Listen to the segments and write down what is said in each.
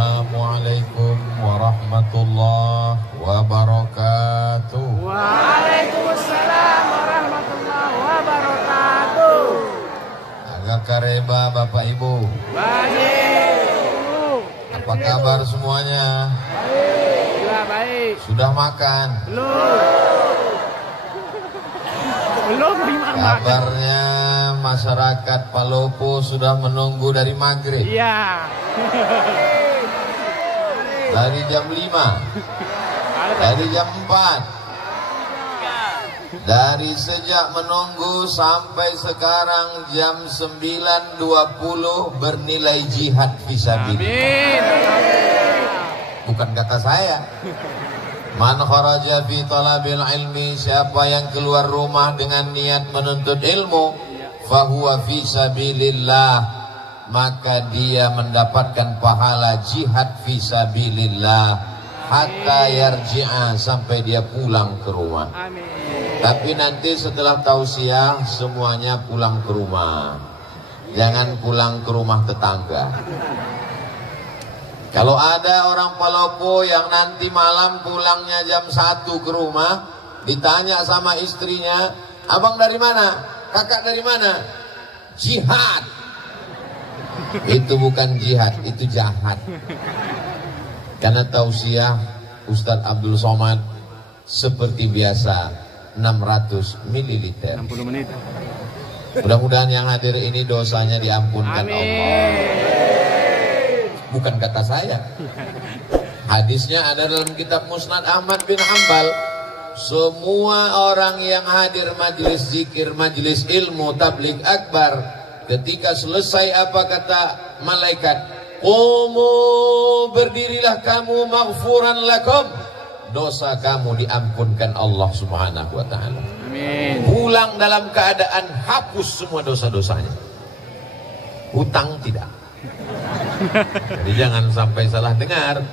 Assalamualaikum warahmatullahi wabarakatuh. Waalaikumsalam warahmatullahi wabarakatuh. Agak kareba Bapak Ibu. Baik. Apa kabar semuanya? Baik. Ya, baik. Sudah makan? Belum makan. Kabarnya masyarakat Palopo sudah menunggu dari maghrib. Iya. Dari jam 5. Dari jam 4. Dari sejak menunggu sampai sekarang jam 9.20 bernilai jihad fisabilillah. Bukan kata saya. Man kharaja fi talabil ilmi, siapa yang keluar rumah dengan niat menuntut ilmu, fahuwa fi sabilillah, maka dia mendapatkan pahala jihad fi sabilillah hatta yarji'a, sampai dia pulang ke rumah. Amin. Tapi nanti setelah tausiah semuanya pulang ke rumah. Jangan pulang ke rumah tetangga. Kalau ada orang Palopo yang nanti malam pulangnya jam 1 ke rumah, ditanya sama istrinya, abang dari mana? Kakak dari mana? Jihad. Itu bukan jihad, itu jahat. Karena tausiah Ustadz Abdul Somad seperti biasa 600 ml. 60 menit. Mudah-mudahan yang hadir ini dosanya diampunkan Allah. Bukan kata saya. Hadisnya ada dalam kitab Musnad Ahmad bin Hanbal. Semua orang yang hadir majelis zikir, majelis ilmu, tabligh akbar, ketika selesai apa kata malaikat? Qumu, berdirilah kamu, maghfuran lakum, dosa kamu diampunkan Allah Subhanahu wa taala. Amin. Pulang dalam keadaan hapus semua dosa-dosanya. Hutang tidak. Jadi jangan sampai salah dengar.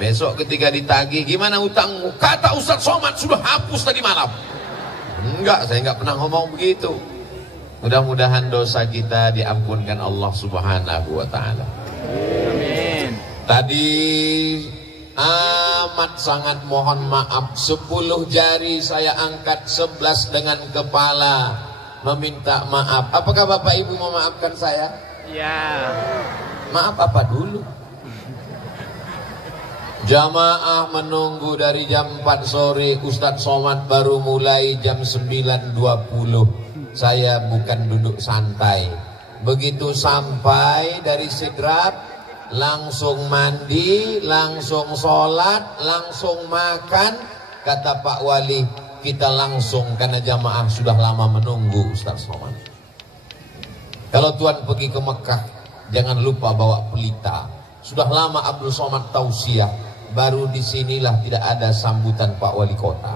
Besok ketika ditagih, gimana hutangmu? Kata Ustadz Somad sudah hapus tadi malam. Enggak, saya enggak pernah ngomong begitu. Mudah-mudahan dosa kita diampunkan Allah Subhanahu wa taala. Amin. Tadi amat sangat mohon maaf, 10 jari saya angkat, 11 dengan kepala meminta maaf. Apakah Bapak Ibu memaafkan saya? Ya. Maaf apa dulu? Jamaah menunggu dari jam 4 sore, Ustadz Somad baru mulai jam 9.20. Saya bukan duduk santai. Begitu sampai dari Sidrap, langsung mandi, langsung sholat, langsung makan. Kata Pak Wali, kita langsung karena jamaah sudah lama menunggu Ustadz Somad. Kalau Tuhan pergi ke Mekah, jangan lupa bawa pelita. Sudah lama Abdul Somad tausiah, baru disinilah tidak ada sambutan Pak Wali Kota.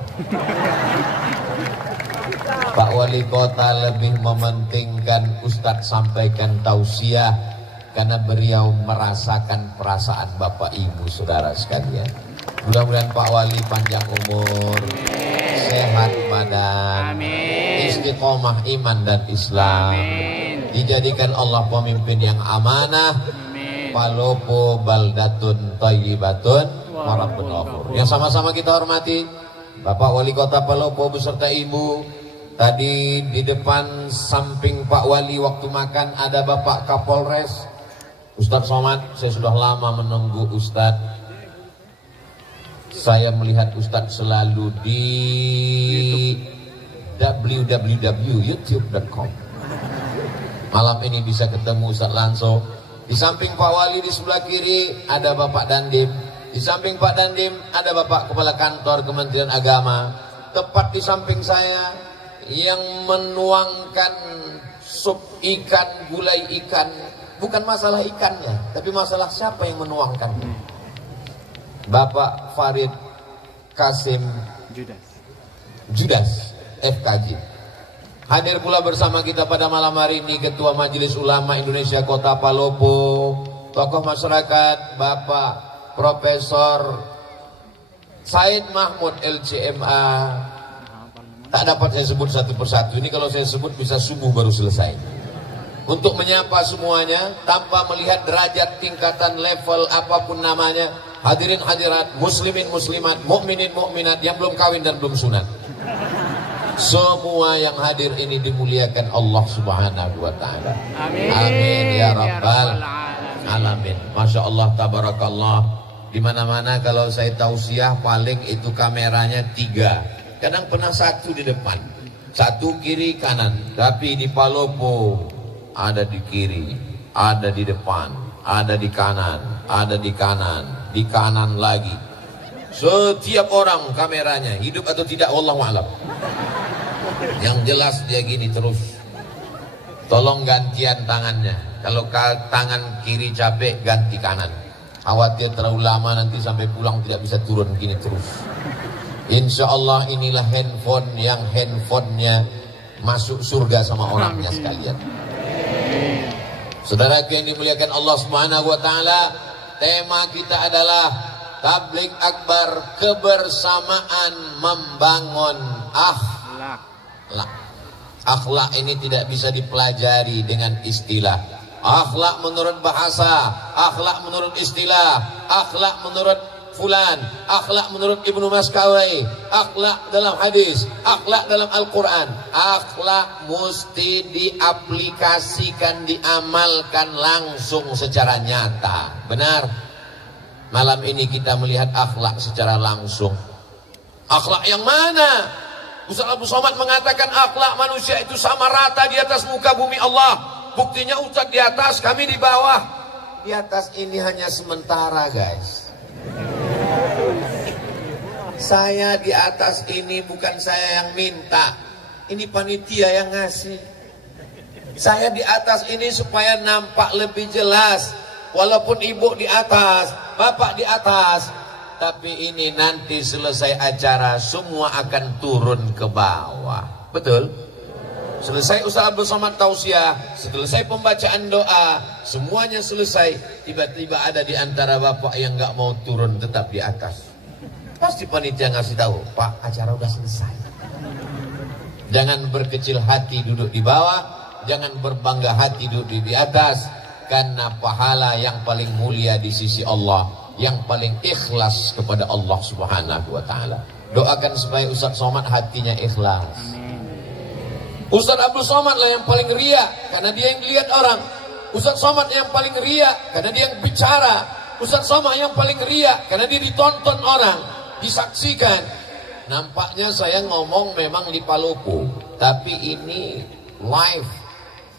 Pak Wali Kota lebih mementingkan Ustadz sampaikan tausiah, karena beliau merasakan perasaan Bapak Ibu Saudara sekalian. Mudah-mudahan Pak Wali panjang umur, sehat badan, istiqomah iman dan Islam. Dijadikan Allah pemimpin yang amanah. Palopo baldatun thayyibatun wa rabbun ghafur. Yang sama-sama kita hormati Bapak Wali Kota Palopo beserta Ibu. Tadi di depan samping Pak Wali waktu makan ada Bapak Kapolres Ustadz Somad. Saya sudah lama menunggu Ustadz. Saya melihat Ustadz selalu di www.youtube.com. Malam ini bisa ketemu Ustadz langsung. Di samping Pak Wali di sebelah kiri ada Bapak Dandim. Di samping Pak Dandim ada Bapak Kepala Kantor Kementerian Agama. Tepat di samping saya yang menuangkan sup ikan, gulai ikan. Bukan masalah ikannya, tapi masalah siapa yang menuangkannya. Bapak Farid Kasim Judas FKJ. Hadir pula bersama kita pada malam hari ini Ketua Majelis Ulama Indonesia Kota Palopo, tokoh masyarakat Bapak Profesor Said Mahmud LCMA. Tak dapat saya sebut satu persatu. Ini kalau saya sebut bisa subuh baru selesai. untuk menyapa semuanya tanpa melihat derajat, tingkatan, level apapun namanya. Hadirin hadirat, muslimin muslimat, mukminin mukminat yang belum kawin dan belum sunat. Semua yang hadir ini dimuliakan Allah Subhanahu wa taala. Amin. Amin ya rabbal alamin. Masya Allah, tabarakallah. Di mana-mana kalau saya tausiah paling itu kameranya 3. Kadang pernah 1 di depan, 1 kiri kanan. Tapi di Palopo ada di kiri, ada di depan, ada di kanan, ada di kanan lagi. Setiap orang kameranya, hidup atau tidak wallahu a'lam. Yang jelas dia gini terus. Tolong gantian tangannya. Kalau tangan kiri capek, ganti kanan. Khawatir terlalu lama nanti sampai pulang tidak bisa turun gini terus. Insya Allah inilah handphone yang handphonenya masuk surga sama orangnya sekalian. Saudara yang dimuliakan Allah Subhanahu wa taala, tema kita adalah Tabligh Akbar, kebersamaan membangun akhlak. Akhlak ini tidak bisa dipelajari dengan istilah. Akhlak menurut bahasa, akhlak menurut istilah, akhlak menurut fulan, akhlak menurut Ibnu Maskawai, akhlak dalam hadis, akhlak dalam Al-Quran. Akhlak mesti diaplikasikan, diamalkan langsung secara nyata. Benar? Malam ini kita melihat akhlak secara langsung. Akhlak yang mana? Ustaz Abdul Somad mengatakan akhlak manusia itu sama rata di atas muka bumi Allah. Buktinya Ustaz di atas, kami di bawah. Di atas ini hanya sementara, guys. Saya di atas ini bukan saya yang minta. Ini panitia yang ngasih. Saya di atas ini supaya nampak lebih jelas. Walaupun ibu di atas, bapak di atas, tapi ini nanti selesai acara semua akan turun ke bawah. Betul? Selesai Ustaz Abdul Somad tausiah, selesai pembacaan doa, semuanya selesai. Tiba-tiba ada di antara bapak yang nggak mau turun, tetap di atas. Pasti panitia ngasih tahu, Pak, acara udah selesai. Jangan berkecil hati duduk di bawah, jangan berbangga hati duduk di atas, karena pahala yang paling mulia di sisi Allah, yang paling ikhlas kepada Allah Subhanahu wa taala. Doakan supaya Ustaz Somad hatinya ikhlas. Ustaz Abdul Somad lah yang paling ria, karena dia yang dilihat orang. Ustaz Somad yang paling ria, karena dia yang bicara. Ustaz Somad yang paling ria, karena dia ditonton orang, disaksikan. Nampaknya saya ngomong memang di Palopo, tapi ini live,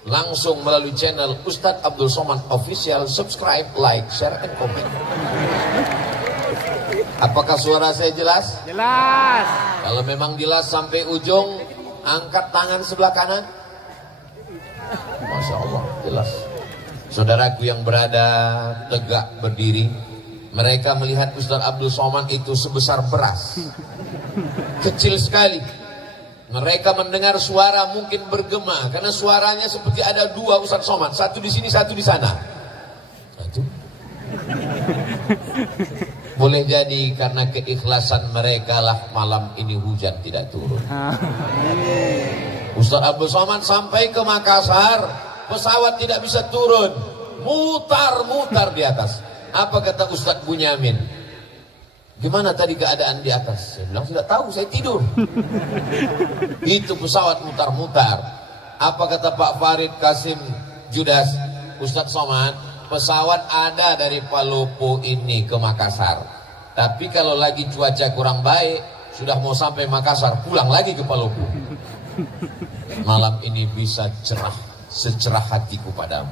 langsung melalui channel Ustaz Abdul Somad Official. Subscribe, like, share, and comment. Apakah suara saya jelas? Jelas. Kalau memang jelas sampai ujung, angkat tangan sebelah kanan. Masya Allah, jelas. Saudaraku yang berada tegak berdiri, mereka melihat Ustaz Abdul Somad itu sebesar beras, kecil sekali. Mereka mendengar suara mungkin bergema, karena suaranya seperti ada 2 Ustaz Somad, satu di sini, satu di sana. Itu boleh jadi karena keikhlasan mereka lah malam ini hujan tidak turun. Ustaz Abdul Somad sampai ke Makassar, pesawat tidak bisa turun, mutar-mutar di atas. Apa kata Ustaz Bunyamin? Gimana tadi keadaan di atas? Saya bilang tidak tahu, saya tidur. Itu pesawat mutar-mutar. Apa kata Pak Farid Kasim Judas? Ustaz Somad, pesawat ada dari Palopo ini ke Makassar. Tapi kalau lagi cuaca kurang baik, sudah mau sampai Makassar, pulang lagi ke Palopo. Malam ini bisa cerah, secerah hatiku padamu.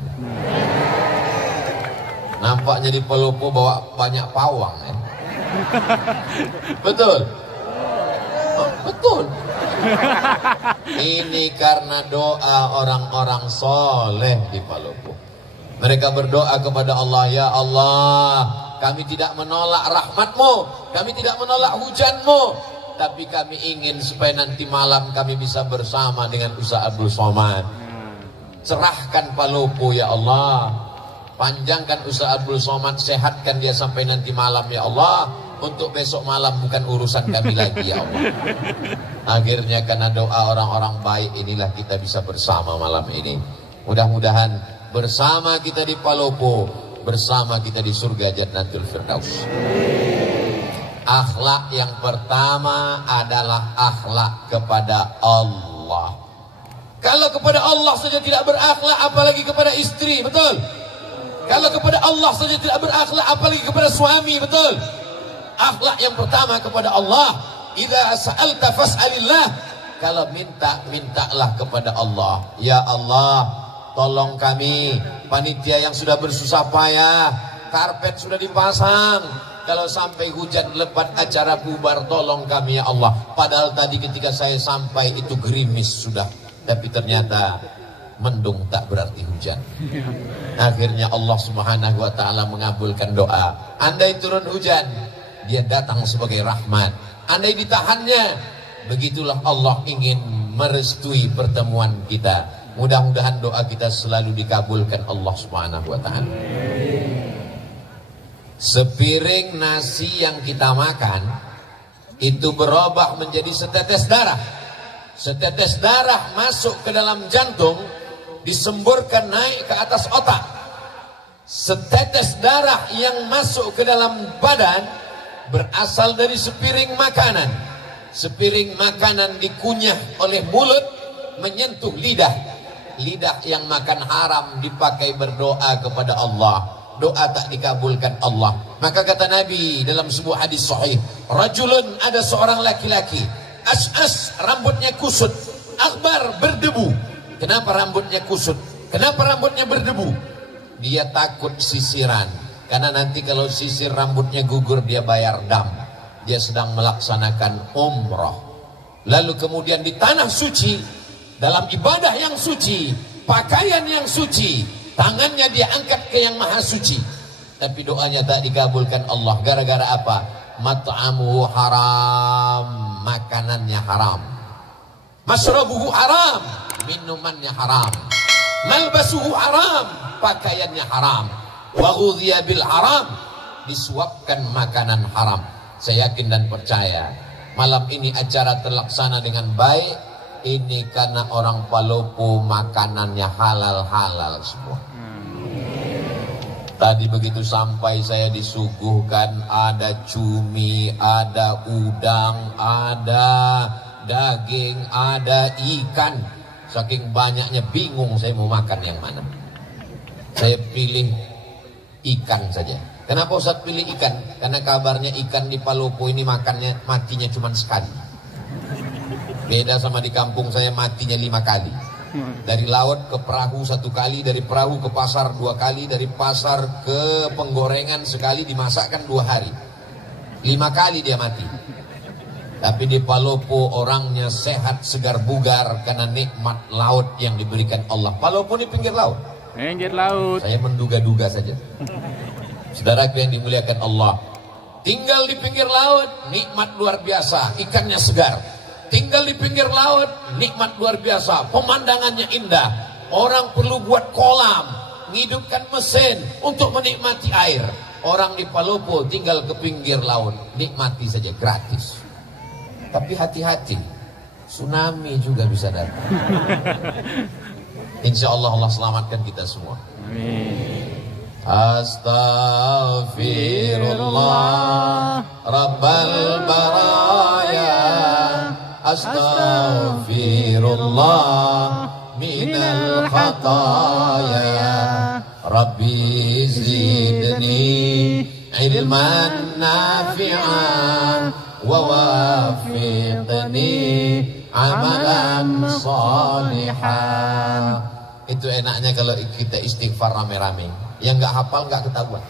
Nampaknya di Palopo bawa banyak pawang ya. Betul? Oh, betul. Ini karena doa orang-orang soleh di Palopo. Mereka berdoa kepada Allah, ya Allah, kami tidak menolak rahmat-Mu, kami tidak menolak hujan-Mu, tapi kami ingin supaya nanti malam kami bisa bersama dengan Ustaz Abdul Somad. Cerahkan Palopo ya Allah, panjangkan Ustaz Abdul Somad, sehatkan dia sampai nanti malam ya Allah. Untuk besok malam bukan urusan kami lagi ya Allah. Akhirnya karena doa orang-orang baik inilah kita bisa bersama malam ini. Mudah-mudahan bersama kita di Palopo, bersama kita di surga Jannatul Firdaus. Akhlak yang pertama adalah akhlak kepada Allah. Kalau kepada Allah saja tidak berakhlak, apalagi kepada istri, betul? Kalau kepada Allah saja tidak berakhlak, apalagi kepada suami, betul? Akhlak yang pertama kepada Allah. Idza sa'alta fas'alillah. Kalau minta, mintalah kepada Allah. Ya Allah, tolong kami, panitia yang sudah bersusah payah, karpet sudah dipasang, kalau sampai hujan lebat acara bubar, tolong kami ya Allah. Padahal tadi ketika saya sampai itu gerimis sudah, tapi ternyata mendung tak berarti hujan. Akhirnya Allah Subhanahu wa taala mengabulkan doa. Andai turun hujan, dia datang sebagai rahmat. Andai ditahannya, begitulah Allah ingin merestui pertemuan kita. Mudah-mudahan doa kita selalu dikabulkan Allah Subhanahu wa taala. Sepiring nasi yang kita makan itu berubah menjadi setetes darah. Setetes darah masuk ke dalam jantung, disemburkan naik ke atas otak. Setetes darah yang masuk ke dalam badan berasal dari sepiring makanan. Sepiring makanan dikunyah oleh mulut, menyentuh lidah. Lidah yang makan haram dipakai berdoa kepada Allah. Doa tak dikabulkan Allah. Maka kata Nabi dalam sebuah hadis sahih, rajulun, ada seorang laki-laki, as'as, rambutnya kusut, akbar, berdebu. Kenapa rambutnya kusut? Kenapa rambutnya berdebu? Dia takut sisiran, karena nanti kalau sisir rambutnya gugur dia bayar dam. Dia sedang melaksanakan umrah. Lalu kemudian di tanah suci, dalam ibadah yang suci, pakaian yang suci, tangannya dia angkat ke yang maha suci, tapi doanya tak dikabulkan Allah. Gara-gara apa? Mat'amuhu haram, makanannya haram. Masrabuhu haram, minumannya haram. Malbasuhu haram, pakaiannya haram. Wa ghudhiya bil haram, disuapkan makanan haram. Saya yakin dan percaya malam ini acara terlaksana dengan baik. Ini karena orang Palopo makanannya halal-halal semua. Tadi begitu sampai saya disuguhkan ada cumi, ada udang, ada daging, ada ikan. Saking banyaknya bingung saya mau makan yang mana. Saya pilih ikan saja. Kenapa Ustaz pilih ikan? Karena kabarnya ikan di Palopo ini makannya matinya cuma sekali. Beda sama di kampung saya matinya 5 kali. Dari laut ke perahu 1 kali, dari perahu ke pasar 2 kali, dari pasar ke penggorengan sekali, dimasakkan 2 hari. 5 kali dia mati. Tapi di Palopo orangnya sehat, segar, bugar karena nikmat laut yang diberikan Allah. Palopo di pinggir laut. Pinggir laut. Saya menduga-duga saja. Saudaraku yang dimuliakan Allah, tinggal di pinggir laut, nikmat luar biasa, ikannya segar. Tinggal di pinggir laut, nikmat luar biasa, pemandangannya indah. Orang perlu buat kolam, ngidupkan mesin untuk menikmati air. Orang di Palopo tinggal ke pinggir laut, nikmati saja gratis. Tapi hati-hati, tsunami juga bisa datang. Insya Allah Allah selamatkan kita semua. Amin. Astaghfirullah Rabbal baraya, astaghfirullah minal khataya, Rabbi zidni ilman nafi'an wa wafiqni amalan salihah. Itu enaknya kalau kita istighfar rame-rame. Yang nggak hafal nggak ketahuan.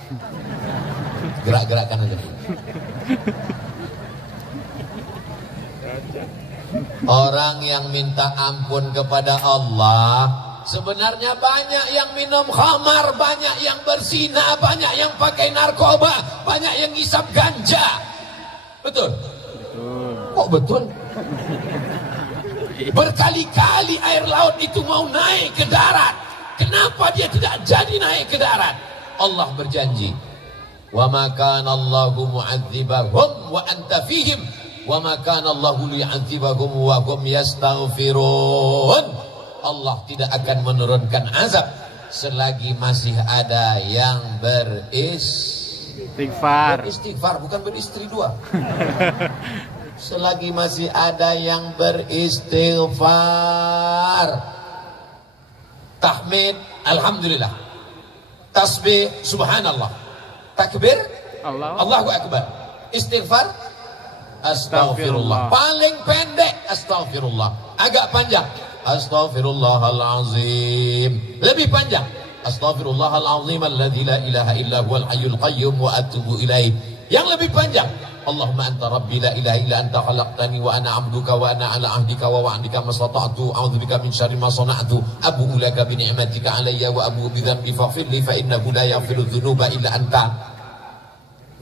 Gerak-gerakan aja. Orang yang minta ampun kepada Allah, sebenarnya banyak yang minum khamar, banyak yang berzina, banyak yang pakai narkoba, banyak yang ngisap ganja. Betul? Betul. Kok betul? Berkali-kali air laut itu mau naik ke darat. Kenapa dia tidak jadi naik ke darat? Allah berjanji, wa ma kana Allahu mu'adzibahum wa anta fihim wa ma kana Allahu liya'adzibahum wa hum yastaghfirun. Allah tidak akan menurunkan azab selagi masih ada yang beristighfar, bukan beristri dua. Selagi masih ada yang beristighfar, tahmid alhamdulillah, tasbih subhanallah, takbir Allahu akbar, istighfar astaghfirullah. Paling pendek astaghfirullah, agak panjang astaghfirullahalazim, lebih panjang astaghfirullahalazim alladzi la ilaha illa huwal hayyul qayyum wa atubu ilaih. Yang lebih panjang Allahumma anta rabbi la ilaha illa anta khalaqtani wa ana 'abduka wa ana 'ala 'ahdika wa wa'dika mastata'tu a'udzubika min syarri ma sana'tu abu'u laka bi ni'matika 'alayya wa abu'u bi dhanbi faghfir li fa innahu la yaghfiru dzunuba illa anta.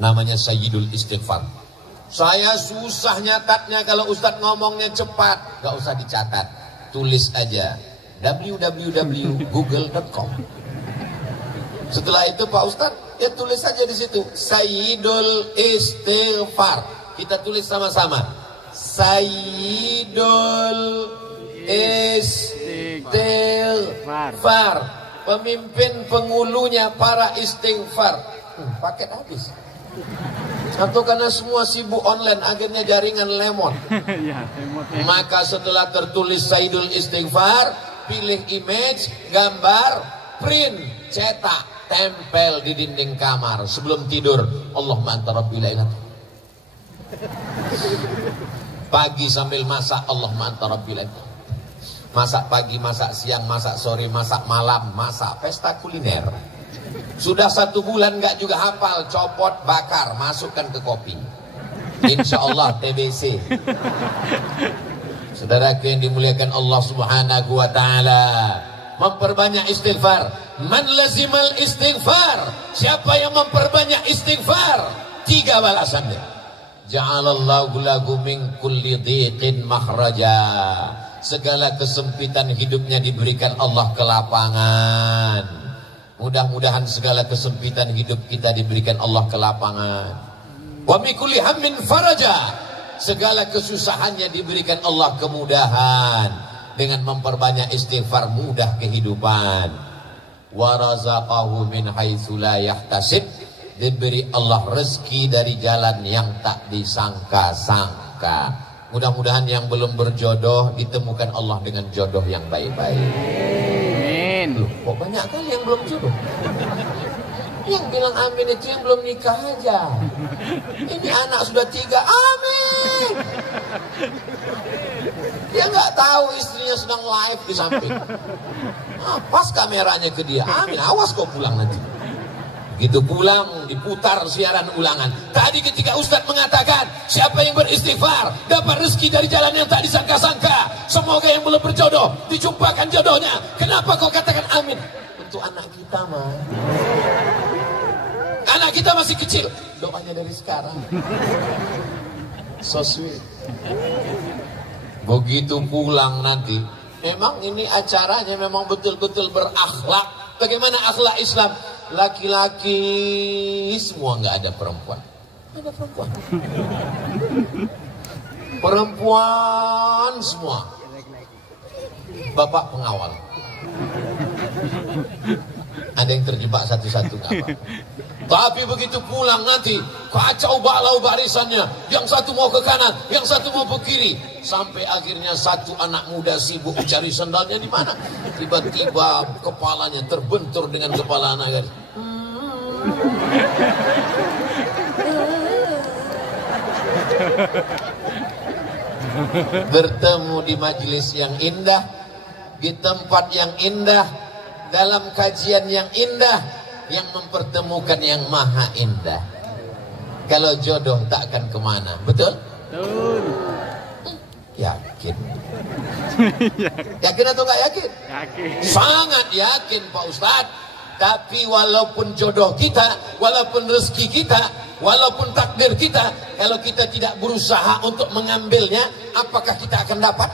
Namanya sayyidul istighfar. Saya susah nyatatnya, kalau Ustadz ngomongnya cepat, gak usah dicatat, tulis aja www.google.com. Setelah itu Pak Ustadz, ya tulis saja di situ Sayyidul Istighfar. Kita tulis sama-sama Sayyidul Istighfar, pemimpin pengulunya para istighfar. Paket habis. Atau karena semua sibuk online, akhirnya jaringan lemon. Maka setelah tertulis Sayyidul Istighfar, pilih image, gambar, print, cetak, tempel di dinding kamar. Sebelum tidur, Allahumma anta rabbi la ilaha. Pagi sambil masak, Allahumma anta rabbi la ilaha. Masak pagi, masak siang, masak sore, masak malam, masak pesta kuliner. Sudah 1 bulan nggak juga hafal, copot, bakar, masukkan ke kopi. Insya Allah TBC. Saudaraku yang dimuliakan Allah Subhanahu wa Ta'ala, memperbanyak istighfar. Man lazimal istighfar, siapa yang memperbanyak istighfar, 3 balasannya. Ja'alallahu lahu min kulli dhiqin makhraja. Segala kesempitan hidupnya diberikan Allah kelapangan. Mudah-mudahan segala kesempitan hidup kita diberikan Allah kelapangan. Wa min kulli hammin faraja. Segala kesusahannya diberikan Allah kemudahan. Dengan memperbanyak istighfar mudah kehidupan. Wa razaqahu min haitsu la yahtasib. Diberi Allah rezeki dari jalan yang tak disangka-sangka. Mudah-mudahan yang belum berjodoh ditemukan Allah dengan jodoh yang baik-baik. Loh, kok banyak kali yang belum jodoh? Yang bilang amin itu yang belum nikah aja. Ini anak sudah 3, amin. Dia nggak tahu istrinya sedang live di samping. Pas kameranya ke dia, amin, awas kok pulang nanti. Gitu pulang, diputar siaran ulangan. Tadi ketika Ustadz mengatakan, siapa yang beristighfar dapat rezeki dari jalan yang tak disangka-sangka. Semoga yang belum berjodoh dijumpakan jodohnya. Kenapa kau katakan amin? Untuk anak kita mah. Anak kita masih kecil, doanya dari sekarang. So sweet. Begitu pulang nanti, memang ini acaranya memang betul-betul berakhlak. Bagaimana akhlak Islam? Laki-laki semua, nggak ada perempuan. Ada perempuan. Perempuan semua. Bapak pengawal. Ada yang terjebak satu-satu nggak apa. Tapi begitu pulang nanti kacau balau barisannya. Yang satu mau ke kanan, yang satu mau ke kiri. Sampai akhirnya satu anak muda sibuk cari sendalnya di mana. Tiba-tiba kepalanya terbentur dengan kepala anak gadis. Bertemu di majelis yang indah, di tempat yang indah, dalam kajian yang indah, yang mempertemukan yang maha indah. Kalau jodoh tak akan kemana, betul? Betul. Yakin? Yakin atau nggak yakin? Yakin. Sangat yakin Pak Ustadz. Tapi walaupun jodoh kita, walaupun rezeki kita, walaupun takdir kita, kalau kita tidak berusaha untuk mengambilnya, apakah kita akan dapat?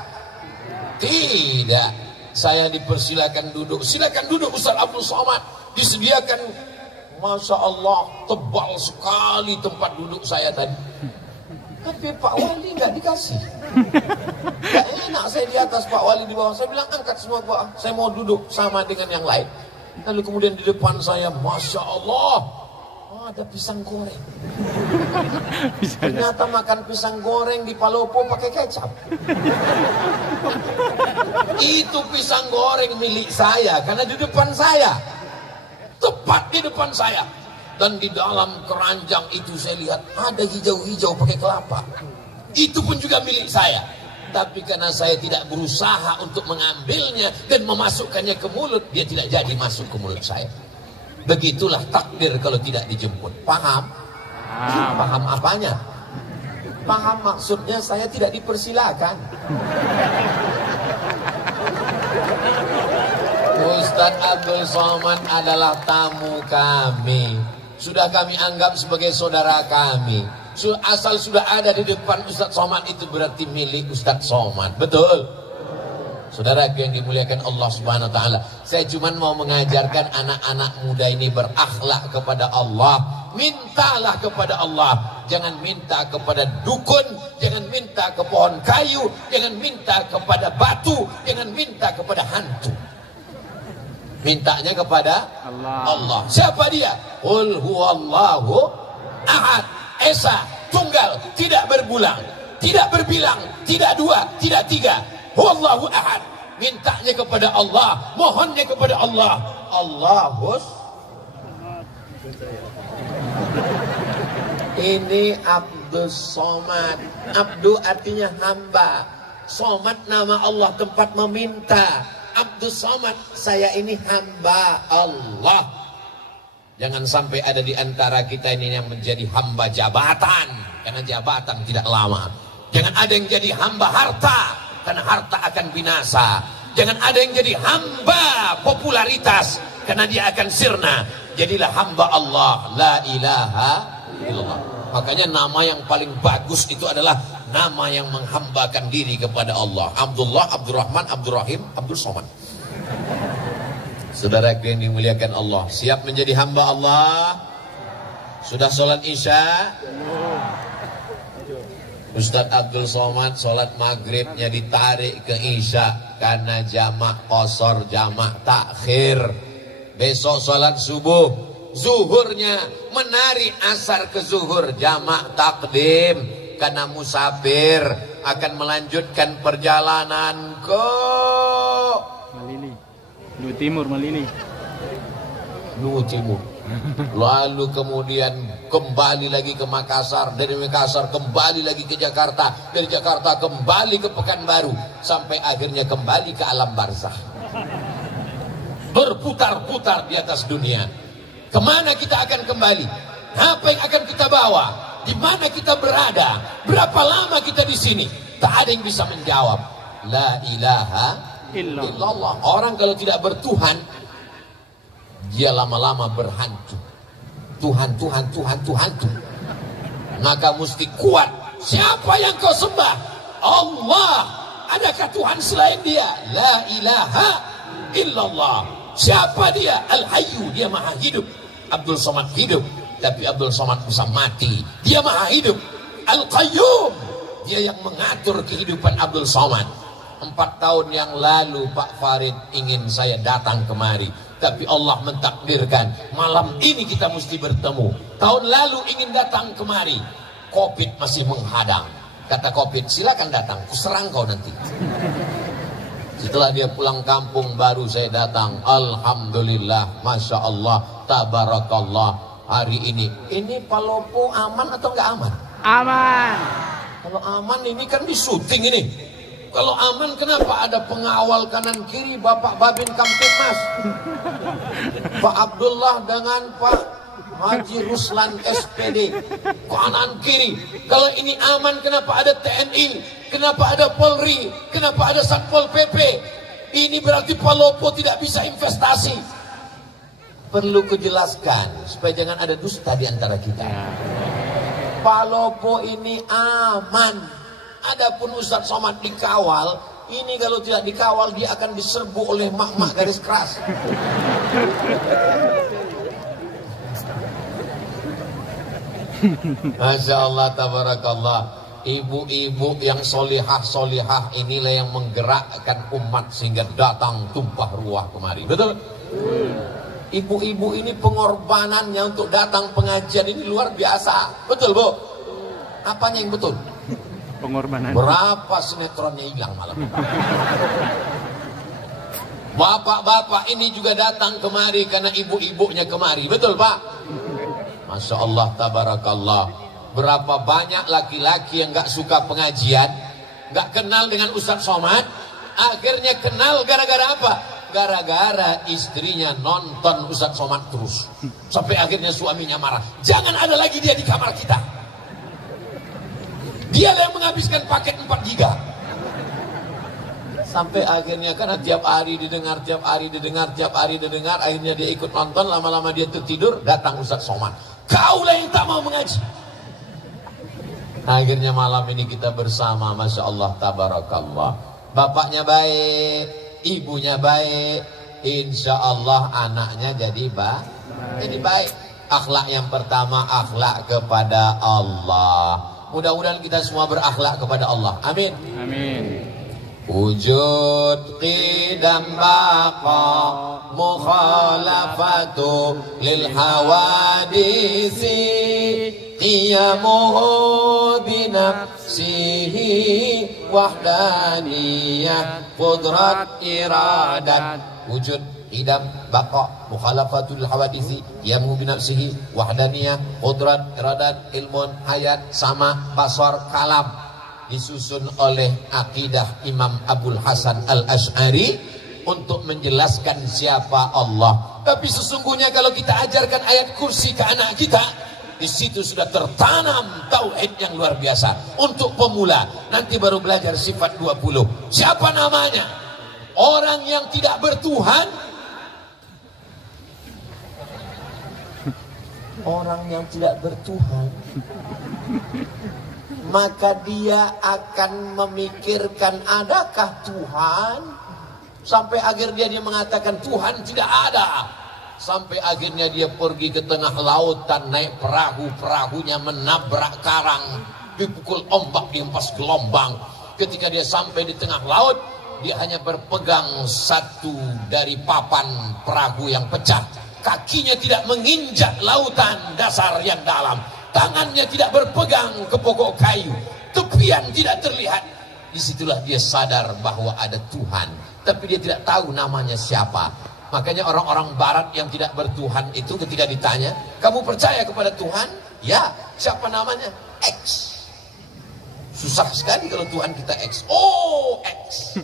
Tidak. Saya dipersilakan duduk. Silakan duduk Ustaz Abdul Somad. Disediakan, Masya Allah, tebal sekali tempat duduk saya tadi. Tapi Pak Wali nggak dikasih. Gak enak saya di atas, Pak Wali di bawah. Saya bilang angkat semua ke bawah. Saya mau duduk sama dengan yang lain. Lalu kemudian di depan saya, Masya Allah, ada pisang goreng. Ternyata makan pisang goreng di Palopo pakai kecap. Itu pisang goreng milik saya karena di depan saya, tepat di depan saya. Dan di dalam keranjang itu saya lihat ada hijau-hijau pakai kelapa. Itu pun juga milik saya. Tapi karena saya tidak berusaha untuk mengambilnya dan memasukkannya ke mulut, dia tidak jadi masuk ke mulut saya. Begitulah takdir kalau tidak dijemput. Paham? Paham apanya? Paham maksudnya saya tidak dipersilakan. Ustadz Abdul Somad adalah tamu kami. Sudah kami anggap sebagai saudara kami. Asal sudah ada di depan Ustadz Somad itu berarti milik Ustadz Somad. Betul? Saudaraku yang dimuliakan Allah Subhanahu wa taala, saya cuma mau mengajarkan anak-anak muda ini berakhlak kepada Allah. Mintalah kepada Allah, jangan minta kepada dukun, jangan minta ke pohon kayu, jangan minta kepada batu, jangan minta kepada hantu. Mintanya kepada Allah. Siapa dia? Qul huwallahu ahad, esa, tunggal, tidak berbulang, tidak berbilang, tidak dua, tidak tiga. Huwallahu ahad. Mintanya kepada Allah, mohonnya kepada Allah. Allahus. Ini Abdul Somad. Abdu artinya hamba. Somad nama Allah, tempat meminta. Abdul Somad, saya ini hamba Allah. Jangan sampai ada di antara kita ini yang menjadi hamba jabatan, karena jabatan tidak lama. Jangan ada yang jadi hamba harta, karena harta akan binasa. Jangan ada yang jadi hamba popularitas, karena dia akan sirna. Jadilah hamba Allah, la ilaha illallah. Makanya nama yang paling bagus itu adalah nama yang menghambakan diri kepada Allah. Abdullah, Abdurrahman, Abdurrahim, Abdul Somad. Saudara yang dimuliakan Allah, siap menjadi hamba Allah? Sudah sholat isya? Ustadz Abdul Somad sholat maghribnya ditarik ke isya karena jamak qasar, jamak takhir. Besok sholat subuh, zuhurnya menari asar ke zuhur, jamak takdim karena musafir akan melanjutkan perjalanan ke Malili, Lu Timur, Malili. Lu Timur. Lalu kemudian kembali lagi ke Makassar, dari Makassar kembali lagi ke Jakarta, dari Jakarta kembali ke Pekanbaru, sampai akhirnya kembali ke alam barzakh. Berputar-putar di atas dunia. Kemana kita akan kembali? Apa yang akan kita bawa? Di mana kita berada? Berapa lama kita di sini? Tak ada yang bisa menjawab. La ilaha illallah. Orang kalau tidak bertuhan, dia lama-lama berhantu. Tuhan. Maka mesti kuat. Siapa yang kau sembah? Allah. Adakah Tuhan selain dia? La ilaha illallah. Siapa dia? Al-Hayyu. Dia maha hidup. Abdul Somad hidup, tapi Abdul Somad bisa mati. Dia maha hidup. Al-Qayyum. Dia yang mengatur kehidupan Abdul Somad. 4 tahun yang lalu Pak Farid ingin saya datang kemari, tapi Allah mentakdirkan malam ini kita mesti bertemu. Tahun lalu ingin datang kemari, Covid masih menghadang. Kata Covid, silakan datang, kuserang kau nanti. Setelah dia pulang kampung baru saya datang. Alhamdulillah, Masya Allah, Tabarakallah. Hari ini Palopo aman atau enggak aman? Aman. Kalau aman ini kan di syuting ini. Kalau aman kenapa ada pengawal kanan kiri Bapak Babin Kamtipmas, Pak Abdullah dengan Pak Haji Ruslan SPD kanan kiri. Kalau ini aman kenapa ada TNI, kenapa ada Polri, kenapa ada Satpol PP? Ini berarti Palopo tidak bisa investasi. Perlu kujelaskan supaya jangan ada dusta di antara kita. Palopo ini aman. Adapun Ustadz Somad dikawal, ini kalau tidak dikawal dia akan diserbu oleh mak-mak garis keras. Masya Allah, tabarakallah. ibu-ibu yang solihah inilah yang menggerakkan umat sehingga datang tumpah ruah kemari. Betul? Ibu-ibu ini pengorbanannya untuk datang pengajian ini luar biasa. Betul, Bu? Apanya yang betul? Pengorbanan. Berapa sinetronnya hilang malam? Bapak-bapak ini juga datang kemari karena ibu-ibunya kemari. Betul, Pak? Masya Allah, tabarakallah. Berapa banyak laki-laki yang gak suka pengajian, gak kenal dengan Ustadz Somad, akhirnya kenal gara-gara apa? Gara-gara istrinya nonton Ustadz Somad terus. Sampai akhirnya suaminya marah. Jangan ada lagi dia di kamar kita. Dia yang menghabiskan paket 4 giga. Sampai akhirnya karena tiap hari didengar, akhirnya dia ikut nonton, lama-lama dia tertidur, datang Ustadz Somad. Kaulah yang tak mau mengaji. Akhirnya malam ini kita bersama, Masya Allah, tabarakallah. Bapaknya baik, ibunya baik, insya Allah anaknya jadi baik. Akhlak yang pertama, akhlak kepada Allah. Mudah-mudahan kita semua berakhlak kepada Allah. Amin. Amin. Wujud qidam baqa mukhalafatu lil hawadisi qiyamuhu binafsihi wahdaniyah qudrat iradat. Wujud qidam baqa mukhalafatul hawadisi qiyamuhu binafsihi wahdaniyah qudrat iradat ilmun hayat sama basar kalam. Disusun oleh akidah Imam Abul Hasan Al-Asy'ari untuk menjelaskan siapa Allah. Tapi sesungguhnya kalau kita ajarkan ayat kursi ke anak kita, di situ sudah tertanam tauhid yang luar biasa. Untuk pemula, nanti baru belajar sifat 20. Siapa namanya? Orang yang tidak bertuhan. Orang yang tidak bertuhan, maka dia akan memikirkan adakah Tuhan, sampai akhirnya dia mengatakan Tuhan tidak ada, sampai akhirnya dia pergi ke tengah lautan naik perahu, perahunya menabrak karang, dipukul ombak, dihempas gelombang. Ketika dia sampai di tengah laut, dia hanya berpegang satu dari papan perahu yang pecah, kakinya tidak menginjak lautan dasar yang dalam, tangannya tidak berpegang ke pokok kayu, tepian tidak terlihat. Disitulah dia sadar bahwa ada Tuhan, tapi dia tidak tahu namanya siapa. Makanya orang-orang barat yang tidak bertuhan itu ketika ditanya, kamu percaya kepada Tuhan? Ya. Siapa namanya? X. Susah sekali kalau Tuhan kita X. Oh, X.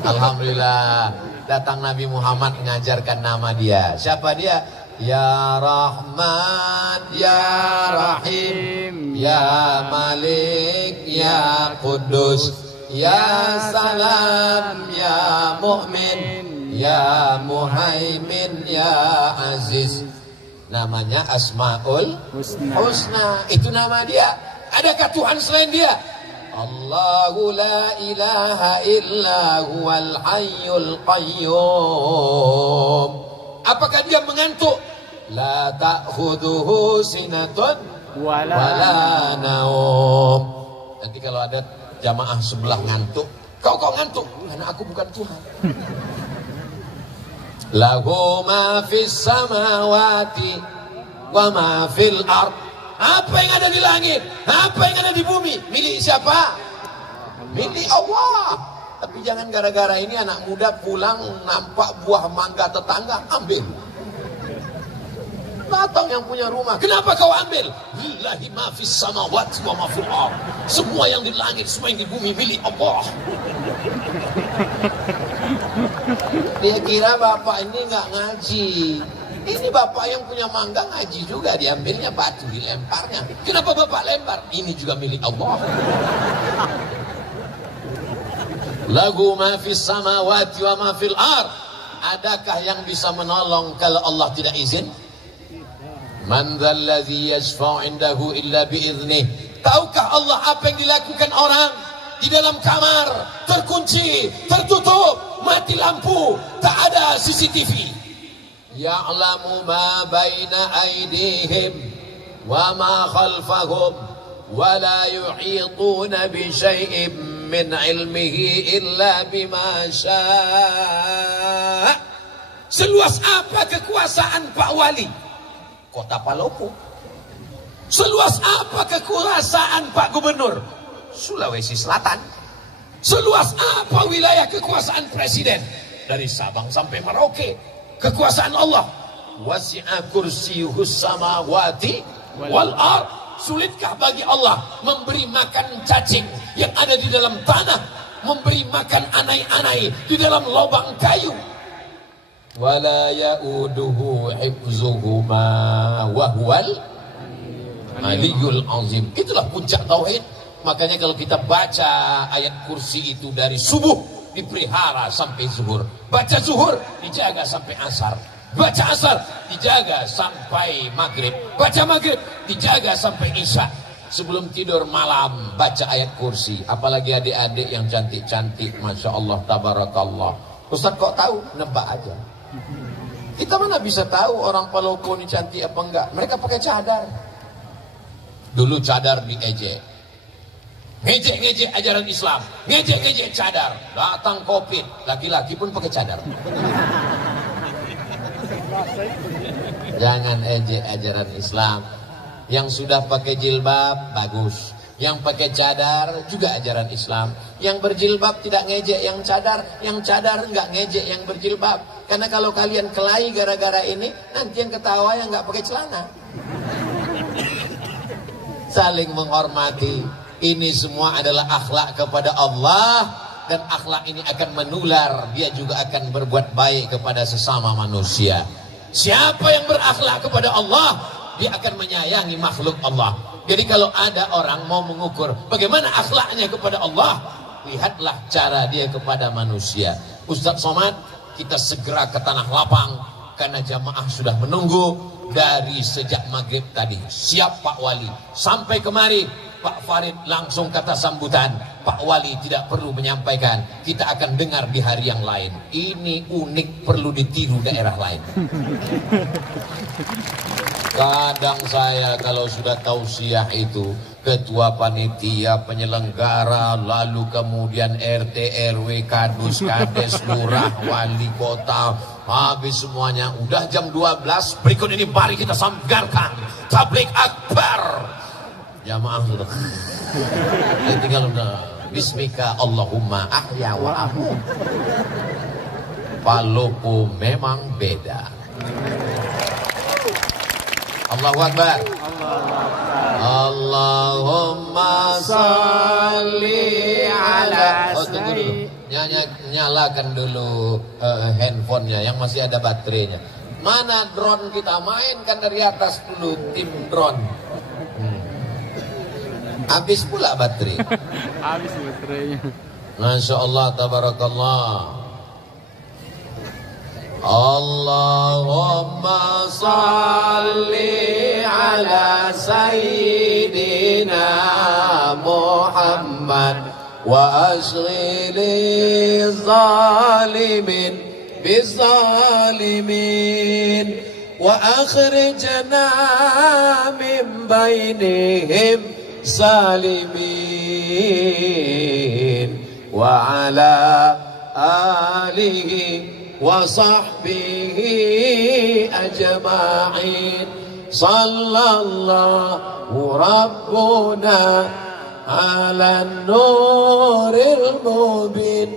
Alhamdulillah, datang Nabi Muhammad mengajarkan nama dia. Siapa dia? Ya Rahman, Ya Rahim, Ya Malik, Ya Kudus, Ya Salam, Ya Mu'min, Ya Muhaimin, Ya Aziz. Namanya Asmaul Husna. Itu nama dia. Adakah Tuhan selain dia? Allahu la ilaha illa huwal hayyul qayyum. Apakah dia mengantuk? La ta'khuduhu sinatun wala naum. Nanti kalau ada jamaah sebelah ngantuk, kau ngantuk? Karena aku bukan Tuhan. Lahu ma fis samawati wa ma fil ard. Apa yang ada di langit, apa yang ada di bumi, milik siapa? Milik Allah. Tapi jangan gara-gara ini anak muda pulang nampak buah mangga tetangga, ambil. Datang yang punya rumah, kenapa kau ambil? Lillahi ma fis samawati wa ma fil ard. Semua yang di langit, semua yang di bumi milik Allah. Dia kira bapak ini nggak ngaji. Ini bapak yang punya mangga ngaji juga, diambilnya batu, dilemparnya. Kenapa bapak lempar? Ini juga milik Allah. Lahu ma fis samawati wa ma fil ard. Adakah yang bisa menolong kalau Allah tidak izin? Man dzalladzi yashfa'u 'indahu illa bi'idzni. Tahukah Allah apa yang dilakukan orang di dalam kamar, terkunci, tertutup, mati lampu, tak ada CCTV? Ya'lamu ma baina aydihim wa ma khalfahum wa la yuhituna bi syai'in min ilmihi illa bima syaa. Seluas apa kekuasaan Pak Wali Kota Palopo? Seluas apa kekuasaan Pak Gubernur Sulawesi Selatan? Seluas apa wilayah kekuasaan Presiden dari Sabang sampai Merauke? Kekuasaan Allah. Wasi'a kursiyuhus samawati wal ard. Sulitkah bagi Allah memberi makan cacing yang ada di dalam tanah, memberi makan anai-anai di dalam lubang kayu? Wala ya'uduhu hifzuhuma wa huwal aliyul azim. Itulah puncak tauhid. Makanya kalau kita baca ayat kursi itu dari subuh dipelihara sampai zuhur, baca zuhur dijaga sampai asar, baca asar dijaga sampai maghrib, baca maghrib dijaga sampai isya. Sebelum tidur malam baca ayat kursi. Apalagi adik-adik yang cantik-cantik, masya Allah, tabarakallah. Ustaz kok tahu? Nebak aja. Kita mana bisa tahu orang Palopo ini cantik apa enggak? Mereka pakai cadar. Dulu cadar diejek, ngejek-ngejek ajaran Islam, ngejek-ngejek cadar. Datang Covid, laki-laki pun pakai cadar. Jangan ejek ajaran Islam. Yang sudah pakai jilbab bagus, yang pakai cadar juga ajaran Islam. Yang berjilbab tidak ngejek yang cadar enggak ngejek yang berjilbab. Karena kalau kalian kelahi gara-gara ini, nanti yang ketawa yang enggak pakai celana. Saling menghormati. Ini semua adalah akhlak kepada Allah, dan akhlak ini akan menular. Dia juga akan berbuat baik kepada sesama manusia. Siapa yang berakhlak kepada Allah, dia akan menyayangi makhluk Allah. Jadi kalau ada orang mau mengukur bagaimana akhlaknya kepada Allah, lihatlah cara dia kepada manusia. Ustaz Somad, kita segera ke Tanah Lapang karena jamaah sudah menunggu dari sejak maghrib tadi. Siap Pak Wali. Sampai kemari Pak Farid langsung kata sambutan, Pak Wali tidak perlu menyampaikan, kita akan dengar di hari yang lain. Ini unik, perlu ditiru daerah lain. Kadang saya kalau sudah tausiah itu, ketua panitia, penyelenggara, lalu kemudian RT, RW, kadus, kades, lurah, wali kota, habis semuanya. Udah jam 12, berikut ini mari kita sanggarkan tablik akbar. Jamaah sudah. Tinggal udah bismika Allahumma ahya wa amut. Palopo memang beda. Allahu Akbar. Allahumma salli ala sayyidina. Nyalakan dulu handphonenya yang masih ada baterainya. Mana drone kita mainkan dari atas dulu, tim drone. Habis pula baterai. Habis baterainya. Masya Allah, tabarakallah. Allahumma salli ala sayyidina Muhammad wa ashghili zalimin bizalimin wa akhrijna min bainihim salimin wa ala alihi wa sahbihi ajma'in. Sallallahu rabbuna ala nuril mubin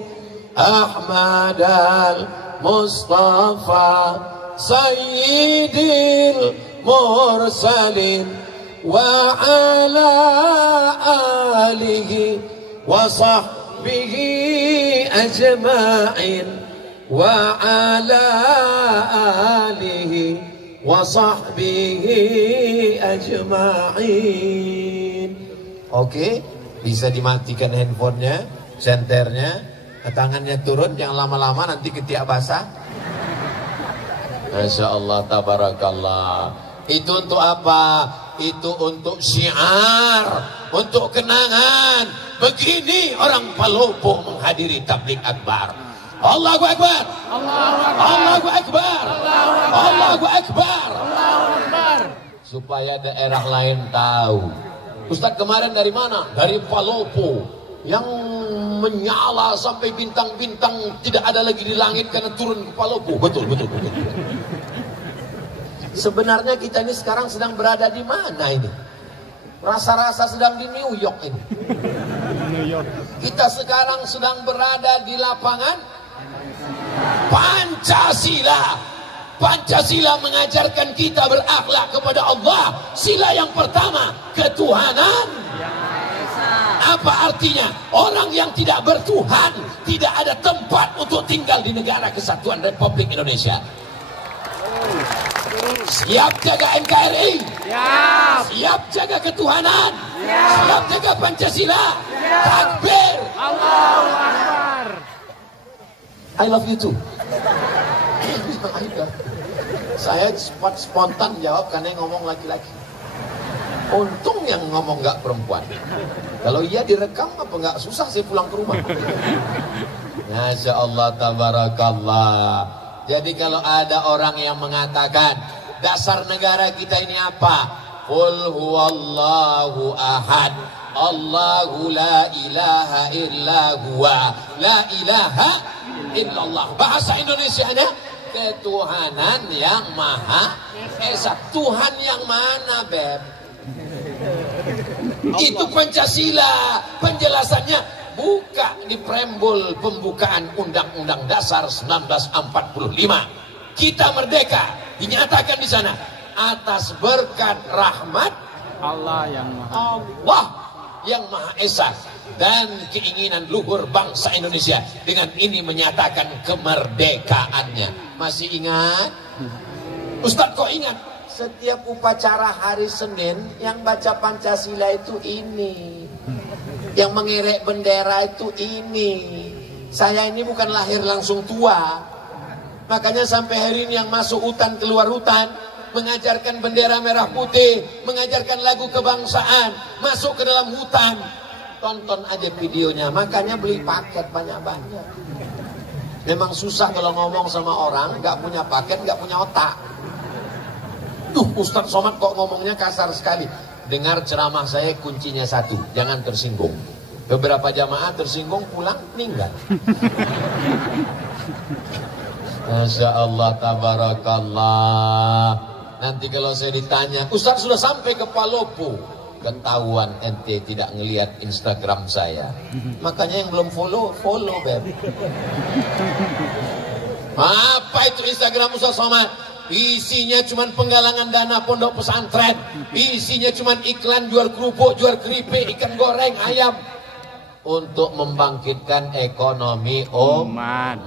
Ahmad al-Mustafa sayyidil mursalin wa ala alihi wa sahbihi ajma'in wa ala alihi wa sahbihi ajma'in. Oke, bisa dimatikan handphonenya, senternya, tangannya turun, jangan lama-lama nanti ketiak basah. Masya Allah, tabarakallah. Itu untuk apa? Itu untuk syiar, untuk kenangan. Begini orang Palopo menghadiri tablik akbar. Allahu Akbar, Allahu Akbar, Allahu Akbar, Allahu Akbar. Supaya daerah lain tahu Ustadz kemarin dari mana? Dari Palopo, yang menyala sampai bintang-bintang tidak ada lagi di langit karena turun ke Palopo. Betul. Sebenarnya kita ini sekarang sedang berada di mana ini? Rasa-rasa sedang di New York ini. Kita sekarang sedang berada di lapangan Pancasila. Pancasila mengajarkan kita berakhlak kepada Allah. Sila yang pertama, ketuhanan. Apa artinya? Orang yang tidak bertuhan tidak ada tempat untuk tinggal di negara kesatuan Republik Indonesia. Siap jaga NKRI? Siap jaga ketuhanan? Siap jaga Pancasila? Takbir! Allahu Akbar. I love you too. Saya spontan jawab karena yang ngomong laki-laki. Untung yang ngomong nggak perempuan. Kalau iya direkam apa nggak susah saya pulang ke rumah. Masya Allah, tabarakallah. Jadi kalau ada orang yang mengatakan dasar negara kita ini apa? Qul huwallahu ahad, Allahu la ilaha illa huwa, la ilaha illallah. Bahasa Indonesianya ketuhanan yang maha esa. Tuhan yang mana, Beb? Itu Pancasila. Penjelasannya buka di preambul pembukaan Undang-Undang Dasar 1945. Kita merdeka, dinyatakan di sana atas berkat rahmat Allah yang Maha Esa dan keinginan luhur bangsa Indonesia. Dengan ini menyatakan kemerdekaannya. Masih ingat? Ustadz kok ingat? Setiap upacara hari Senin yang baca Pancasila itu ini, yang mengerek bendera itu ini. Saya ini bukan lahir langsung tua, makanya sampai hari ini yang masuk hutan keluar hutan, mengajarkan bendera merah putih, mengajarkan lagu kebangsaan, masuk ke dalam hutan. Tonton aja videonya, makanya beli paket banyak-banyak. Memang susah kalau ngomong sama orang gak punya paket, gak punya otak. Ustadz Somad kok ngomongnya kasar sekali. Dengar ceramah saya, kuncinya satu, jangan tersinggung. Beberapa jamaah tersinggung, pulang meninggal. Masya Allah, tabarakallah. Nanti kalau saya ditanya, Ustadz sudah sampai ke Palopo, ketahuan ente tidak ngelihat Instagram saya. Makanya yang belum follow, Beb. Apa itu Instagram Ustadz Somad? Isinya cuma penggalangan dana pondok pesantren. Isinya cuma iklan jual kerupuk, jual keripik, ikan goreng, ayam. Untuk membangkitkan ekonomi umat.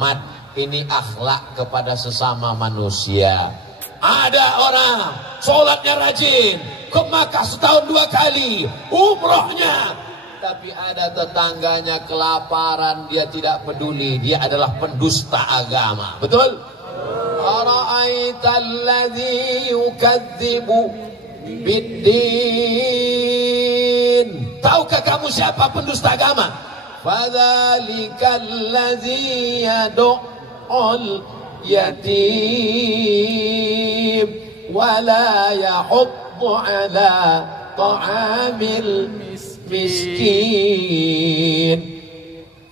Ini akhlak kepada sesama manusia. Ada orang sholatnya rajin, ke Makkah setahun 2 kali, umrohnya, tapi ada tetangganya kelaparan, dia tidak peduli, dia adalah pendusta agama. Betul? Ara'aital ladzi yukadzibu biddin. Tahukah kamu siapa pendusta agama? Fadzalikal ladzi yad'ul yatim wa la yahuddu ala ta'amil miskin.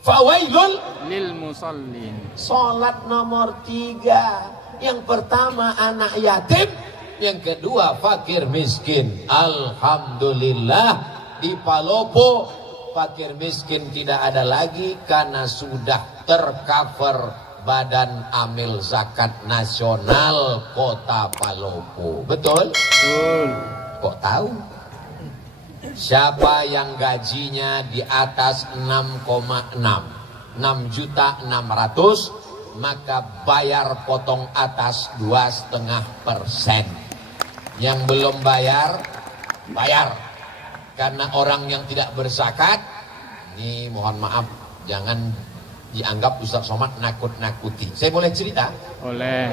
Fawailul lil musallin. Salat nomor 3. Yang pertama anak yatim, yang kedua fakir miskin. Alhamdulillah di Palopo fakir miskin tidak ada lagi karena sudah tercover Badan Amil Zakat Nasional Kota Palopo. Betul? Betul. Kok tahu? Siapa yang gajinya di atas 6,6 maka bayar potong atas 2,5%. Yang belum bayar, bayar. Karena orang yang tidak berzakat, ini mohon maaf, jangan dianggap Ustadz Somad nakut-nakuti. Saya boleh cerita? Boleh.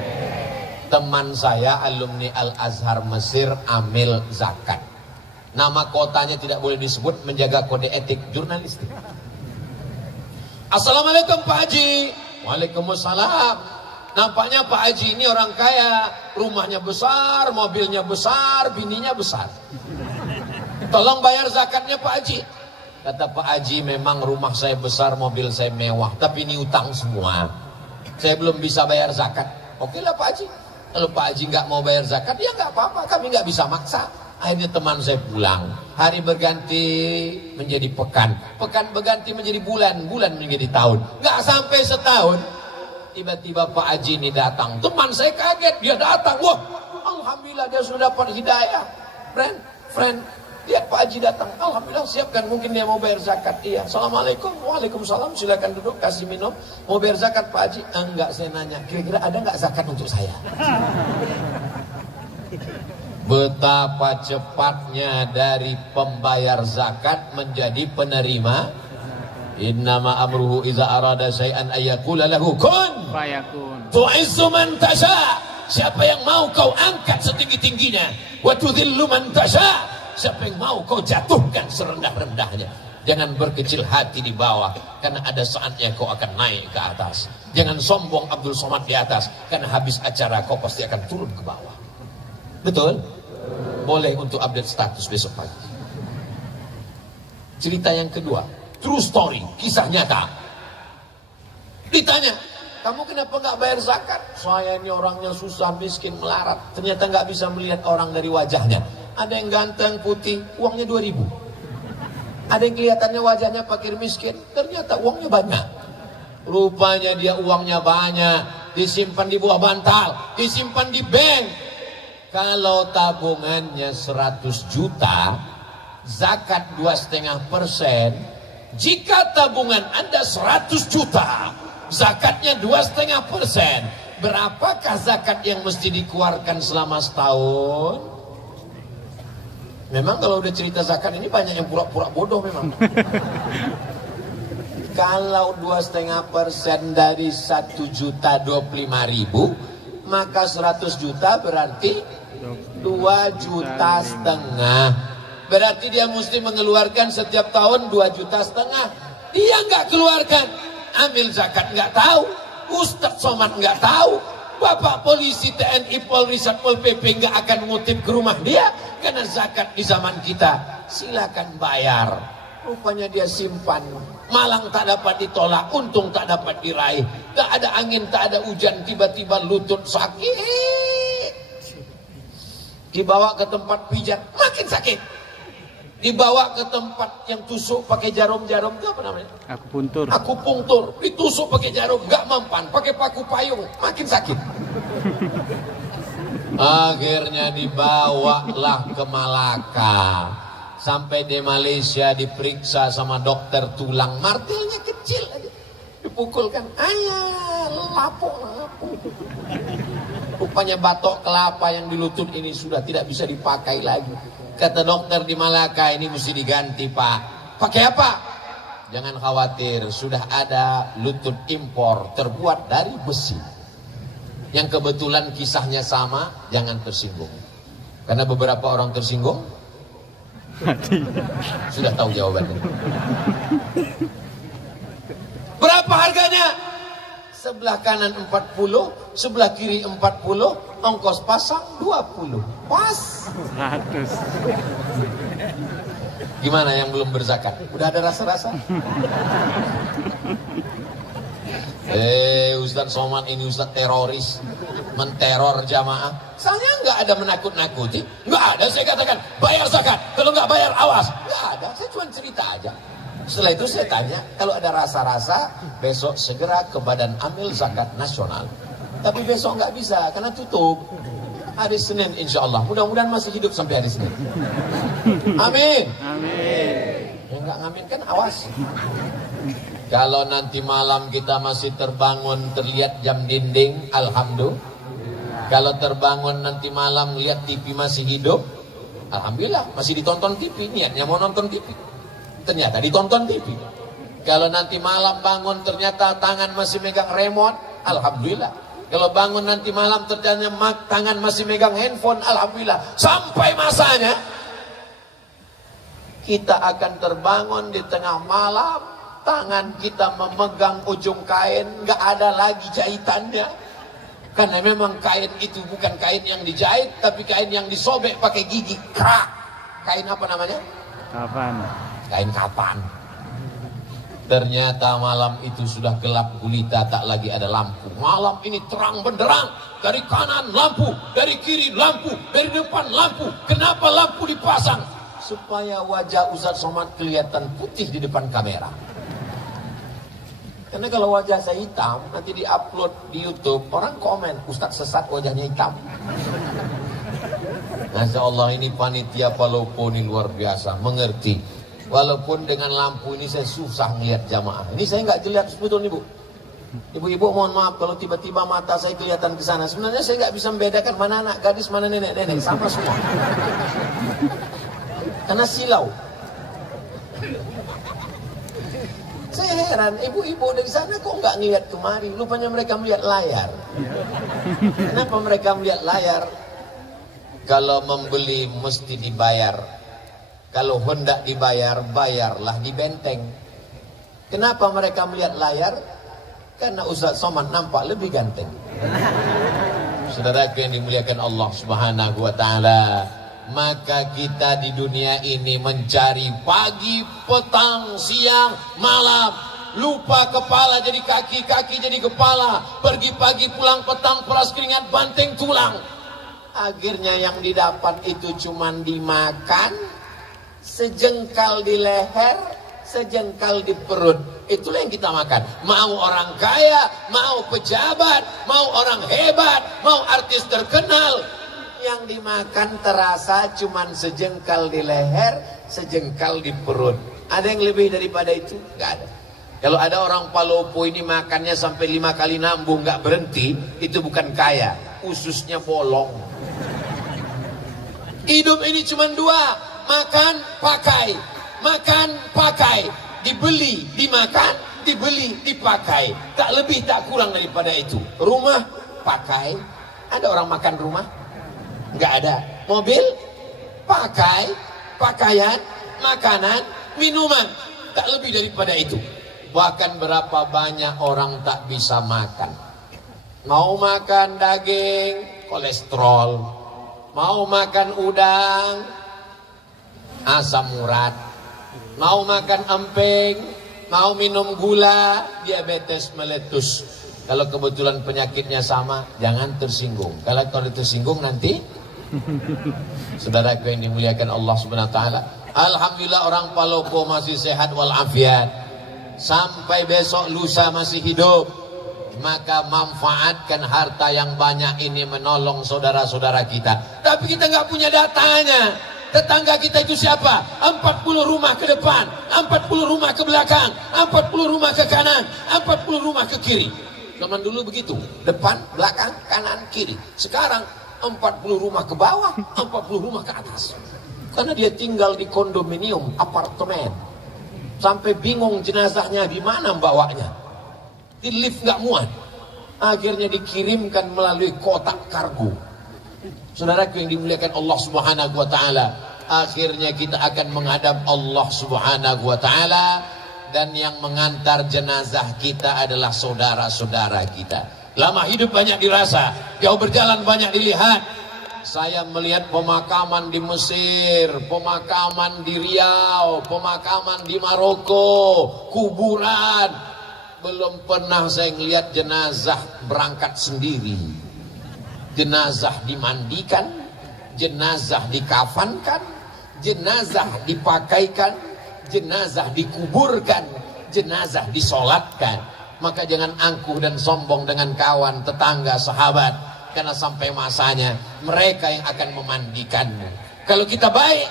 Teman saya alumni Al-Azhar Mesir amil zakat. Nama kotanya tidak boleh disebut, menjaga kode etik jurnalistik. Assalamualaikum Pak Haji. Waalaikumsalam. Nampaknya Pak Haji ini orang kaya, rumahnya besar, mobilnya besar, bininya besar. Tolong bayar zakatnya Pak Haji. Kata Pak Haji, memang rumah saya besar, mobil saya mewah, tapi ini utang semua. Saya belum bisa bayar zakat. Oke lah Pak Haji. Kalau Pak Haji nggak mau bayar zakat, ya nggak apa-apa, kami nggak bisa maksa. Akhirnya teman saya pulang. Hari berganti menjadi pekan, pekan berganti menjadi bulan, bulan menjadi tahun. Nggak sampai setahun, tiba-tiba Pak Haji ini datang. Teman saya kaget, dia datang. Wah, alhamdulillah dia sudah dapat hidayah. Friend, lihat Pak Haji datang. Alhamdulillah, siapkan, mungkin dia mau bayar zakat. Iya, assalamualaikum, waalaikumsalam, silakan duduk, kasih minum. Mau bayar zakat Pak Haji? Enggak, saya nanya, kira-kira ada nggak zakat untuk saya? Betapa cepatnya dari pembayar zakat menjadi penerima. Innama amruhu iza arada syai'an ayyakula lahu kun fayakun. Tu'izzu man tasha. Siapa yang mau kau angkat setinggi-tingginya, wa tudhillu man tasha. Siapa yang mau kau jatuhkan serendah-rendahnya. Jangan berkecil hati di bawah, karena ada saatnya kau akan naik ke atas. Jangan sombong Abdul Somad di atas, karena habis acara kau pasti akan turun ke bawah. Betul? Boleh untuk update status besok pagi. Cerita yang kedua, true story, kisah nyata. Ditanya, kamu kenapa nggak bayar zakat? Saya ini orangnya susah, miskin, melarat. Ternyata nggak bisa melihat orang dari wajahnya. Ada yang ganteng, putih, uangnya 2.000. Ada yang kelihatannya wajahnya fakir miskin, ternyata uangnya banyak. Rupanya dia uangnya banyak, disimpan di bawah bantal, disimpan di bank. Kalau tabungannya 100 juta, zakat 2,5%. Jika tabungan Anda 100 juta, zakatnya 2,5%. Berapakah zakat yang mesti dikeluarkan selama setahun? Memang kalau udah cerita zakat ini banyak yang pura-pura bodoh memang. Kalau 2,5% dari 1.025.000, maka 100 juta berarti 2,5 juta. Berarti dia mesti mengeluarkan setiap tahun 2,5 juta. Dia nggak keluarkan. Amil zakat nggak tahu. Ustadz Somad nggak tahu. Bapak polisi, TNI, Polri, Satpol PP nggak akan ngutip ke rumah dia. Karena zakat di zaman kita, silakan bayar. Rupanya dia simpan. Malang tak dapat ditolak, untung tak dapat diraih. Tak ada angin, tak ada hujan, tiba-tiba lutut sakit. Dibawa ke tempat pijat, makin sakit. Dibawa ke tempat yang tusuk pakai jarum-jarum, itu apa namanya? Akupuntur. Akupunktur, ditusuk pakai jarum, nggak mempan, pakai paku payung, makin sakit. Akhirnya dibawalah ke Malaka. Sampai di Malaysia diperiksa sama dokter tulang, martilnya kecil aja. Dipukulkan, ayah, lapuk. Rupanya batok kelapa yang di lutut ini sudah tidak bisa dipakai lagi. Kata dokter di Malaka, ini mesti diganti Pak. Pakai apa? Jangan khawatir, sudah ada lutut impor terbuat dari besi. Yang kebetulan kisahnya sama, jangan tersinggung. Karena beberapa orang tersinggung, sudah tahu jawabannya. Berapa harganya? Sebelah kanan 40, sebelah kiri 40, ongkos pasang 20. Pas. 100. Gimana yang belum berzakat? Udah ada rasa-rasa? Ustadz Somad ini Ustadz teroris, menteror jamaah. Saya nggak ada menakut-nakuti, nggak ada. Saya katakan bayar zakat, kalau nggak bayar awas. Nggak ada, saya cuma cerita aja. Setelah itu saya tanya, kalau ada rasa-rasa, besok segera ke Badan Amil Zakat Nasional. Tapi besok nggak bisa, karena tutup. Hari Senin insya Allah, mudah-mudahan masih hidup sampai hari Senin. Amin. Amin. Yang nggak ngamin kan awas. Kalau nanti malam kita masih terbangun, terlihat jam dinding, alhamdulillah. Kalau terbangun nanti malam lihat TV masih hidup, alhamdulillah, masih ditonton TV, niatnya mau nonton TV. Ternyata ditonton TV. Kalau nanti malam bangun ternyata tangan masih megang remote, alhamdulillah. Kalau bangun nanti malam ternyata tangan masih megang handphone, alhamdulillah. Sampai masanya kita akan terbangun di tengah malam, tangan kita memegang ujung kain, nggak ada lagi jahitannya. Karena memang kain itu bukan kain yang dijahit, tapi kain yang disobek pakai gigi, krak. Kain apa namanya? Kapan? Kain kapan. Ternyata malam itu sudah gelap gulita, tak lagi ada lampu. Malam ini terang benderang. Dari kanan lampu, dari kiri lampu, dari depan lampu. Kenapa lampu dipasang? Supaya wajah Ustaz Somad kelihatan putih di depan kamera. Karena kalau wajah saya hitam, nanti di-upload di YouTube, orang komen, Ustaz sesat wajahnya hitam. Masya Allah, ini panitia Palopo ini luar biasa, mengerti. Walaupun dengan lampu ini saya susah melihat jamaah. Ini saya nggak jelas sebetulnya, Bu. Ibu-ibu mohon maaf kalau tiba-tiba mata saya kelihatan ke sana. Sebenarnya saya nggak bisa membedakan mana anak gadis, mana nenek-nenek, sama semua. Karena silau. Saya heran, ibu-ibu dari sana kok nggak ngelihat kemari? Rupanya mereka melihat layar. Kenapa mereka melihat layar? Kalau membeli mesti dibayar. Kalau hendak dibayar, bayarlah di benteng. Kenapa mereka melihat layar? Karena Ustaz Somad nampak lebih ganteng. Saudara yang dimuliakan Allah Subhanahu wa Ta'ala, maka kita di dunia ini mencari pagi, petang, siang, malam. Lupa kepala jadi kaki, kaki jadi kepala. Pergi pagi, pulang petang, peras keringat, banteng tulang. Akhirnya yang didapat itu cuman dimakan, sejengkal di leher, sejengkal di perut. Itulah yang kita makan. Mau orang kaya, mau pejabat, mau orang hebat, mau artis terkenal, yang dimakan terasa cuman sejengkal di leher, sejengkal di perut. Ada yang lebih daripada itu? Nggak ada. Kalau ada orang Palopo ini makannya sampai 5 kali nambung nggak berhenti, itu bukan kaya, ususnya bolong. Hidup ini cuma 2, makan, pakai. Makan, pakai. Dibeli, dimakan, dibeli, dipakai. Tak lebih, tak kurang daripada itu. Rumah, pakai. Ada orang makan rumah? Nggak ada. Mobil, pakai. Pakaian, makanan, minuman. Tak lebih daripada itu. Bahkan berapa banyak orang tak bisa makan. Mau makan daging, kolesterol. Mau makan udang, asam urat. Mau makan emping, mau minum gula, diabetes meletus. Kalau kebetulan penyakitnya sama, jangan tersinggung. Kalau tersinggung nanti, saudaraku yang dimuliakan Allah Subhanahu wa Ta'ala, alhamdulillah orang Palopo masih sehat walafiat. Sampai besok lusa masih hidup. Maka manfaatkan harta yang banyak ini menolong saudara-saudara kita. Tapi kita nggak punya datanya. Tetangga kita itu siapa? 40 rumah ke depan, 40 rumah ke belakang, 40 rumah ke kanan, 40 rumah ke kiri. Zaman dulu begitu, depan, belakang, kanan, kiri. Sekarang 40 rumah ke bawah, 40 rumah ke atas. Karena dia tinggal di kondominium, apartemen. Sampai bingung jenazahnya di mana bawanya. Di lift nggak muat, akhirnya dikirimkan melalui kotak kargo. Saudaraku yang dimuliakan Allah Subhanahu wa Ta'ala, akhirnya kita akan menghadap Allah Subhanahu wa Ta'ala, dan yang mengantar jenazah kita adalah saudara-saudara kita. Lama hidup banyak dirasa, jauh berjalan banyak dilihat. Saya melihat pemakaman di Mesir, pemakaman di Riau, pemakaman di Maroko, kuburan. Belum pernah saya melihat jenazah berangkat sendiri. Jenazah dimandikan, jenazah dikafankan, jenazah dipakaikan, jenazah dikuburkan, jenazah disolatkan. Maka jangan angkuh dan sombong dengan kawan, tetangga, sahabat. Karena sampai masanya mereka yang akan memandikanmu. Kalau kita baik,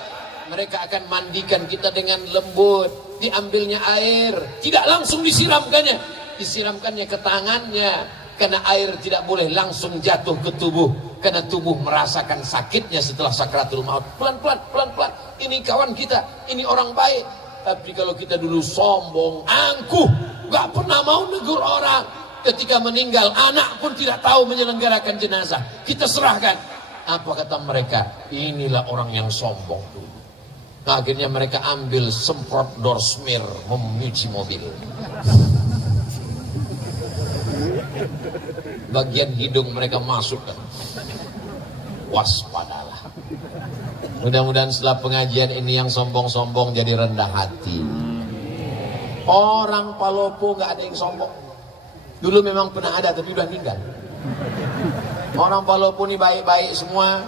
mereka akan mandikan kita dengan lembut. Diambilnya air, tidak langsung disiramkannya, disiramkannya ke tangannya. Karena air tidak boleh langsung jatuh ke tubuh, karena tubuh merasakan sakitnya setelah sakratul maut. Pelan-pelan, pelan-pelan. Ini kawan kita, ini orang baik. Tapi kalau kita dulu sombong, angkuh, gak pernah mau negur orang. Ketika meninggal, anak pun tidak tahu menyelenggarakan jenazah. Kita serahkan. Apa kata mereka? Inilah orang yang sombong dulu. Nah, akhirnya mereka ambil semprot door smear menyuci mobil. Bagian hidung mereka masukkan. Waspadalah. Mudah-mudahan setelah pengajian ini yang sombong-sombong jadi rendah hati. Orang Palopo nggak ada yang sombong. Dulu memang pernah ada tapi udah meninggal. Orang Palopo ini baik-baik semua,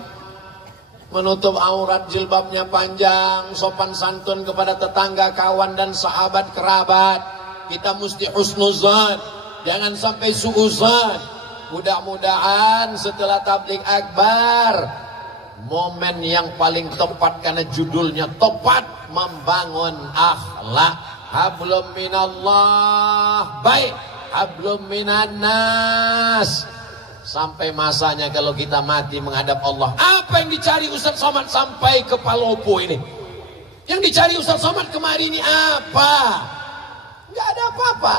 menutup aurat, jilbabnya panjang, sopan santun kepada tetangga, kawan dan sahabat kerabat. Kita mesti husnuzan, jangan sampai suuzan. Mudah-mudahan setelah tabligh akbar, momen yang paling tepat karena judulnya tepat, membangun akhlak. Hablum minallah, baik, hablum minan nas. Sampai masanya kalau kita mati menghadap Allah. Apa yang dicari Ustaz Somad sampai ke Palopo ini? Yang dicari Ustaz Somad kemarin ini apa? Enggak ada apa-apa.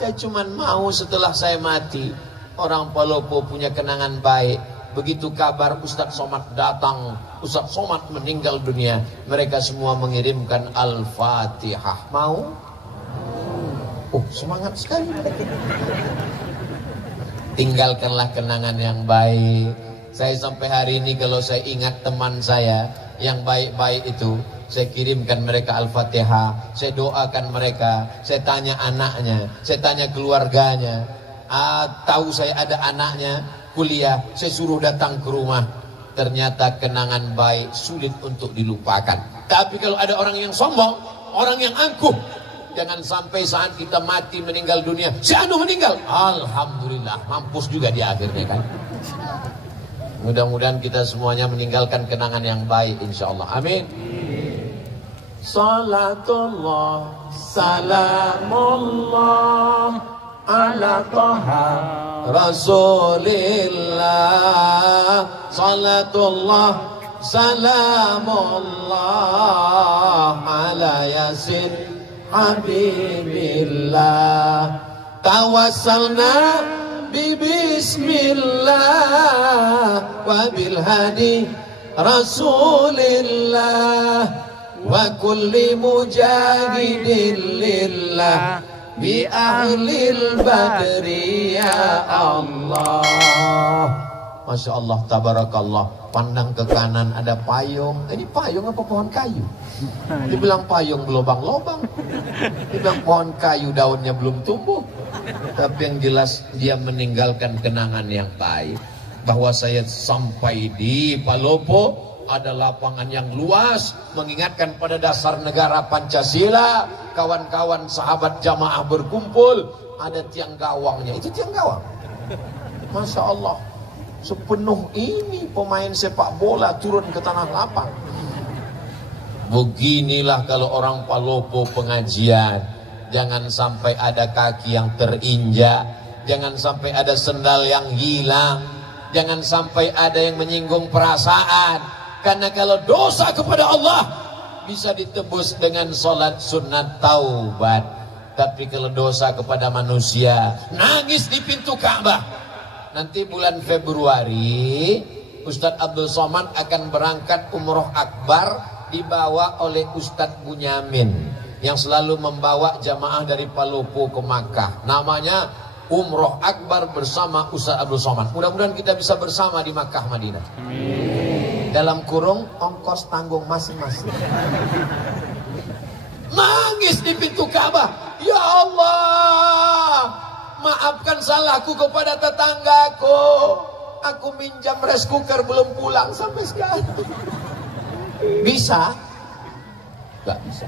Saya cuma mau setelah saya mati, orang Palopo punya kenangan baik. Begitu kabar Ustaz Somad datang, Ustaz Somad meninggal dunia, mereka semua mengirimkan Al-Fatihah. Mau? Oh, semangat sekali. Tinggalkanlah kenangan yang baik. Saya sampai hari ini kalau saya ingat teman saya yang baik-baik itu, saya kirimkan mereka Al-Fatihah, saya doakan mereka, saya tanya anaknya, saya tanya keluarganya. Tahu saya ada anaknya kuliah, saya suruh datang ke rumah. Ternyata kenangan baik sulit untuk dilupakan. Tapi kalau ada orang yang sombong, orang yang angkuh, jangan sampai saat kita mati meninggal dunia, si anu meninggal, alhamdulillah, mampus juga di akhirnya kan. Mudah-mudahan kita semuanya meninggalkan kenangan yang baik insyaallah. Amin. Salatullah salamullah ala taha rasulillah. Salatullah salamullah ala yasin Habibillah. Tawassalna bismillah wa bil hadi rasulillah wa kulli mujahidin lillah bi ahlil badri ya Allah. Masya Allah, tabarakallah. Pandang ke kanan ada payung. Ini payung apa pohon kayu? Dibilang payung berlobang-lobang. Dibilang pohon kayu daunnya belum tumbuh. Tapi yang jelas dia meninggalkan kenangan yang baik. Bahwa saya sampai di Palopo, ada lapangan yang luas, mengingatkan pada dasar negara Pancasila. Kawan-kawan sahabat jamaah berkumpul, ada tiang gawangnya. Itu tiang gawang. Masya Allah, sepenuh ini pemain sepak bola turun ke tanah lapang. Beginilah kalau orang Palopo pengajian. Jangan sampai ada kaki yang terinjak, jangan sampai ada sendal yang hilang, jangan sampai ada yang menyinggung perasaan. Karena kalau dosa kepada Allah bisa ditebus dengan sholat sunat taubat. Tapi kalau dosa kepada manusia, nangis di pintu Ka'bah. Nanti bulan Februari Ustadz Abdul Somad akan berangkat umroh akbar, dibawa oleh Ustadz Bunyamin yang selalu membawa jamaah dari Palopo ke Makkah. Namanya umroh akbar bersama Ustadz Abdul Somad. Mudah-mudahan kita bisa bersama di Makkah Madinah. Amin. Dalam kurung ongkos tanggung masing-masing. Nangis di pintu Ka'bah, ya Allah, maafkan salahku kepada tetanggaku. Aku minjam rice cooker belum pulang sampai sekarang. Bisa? Gak bisa.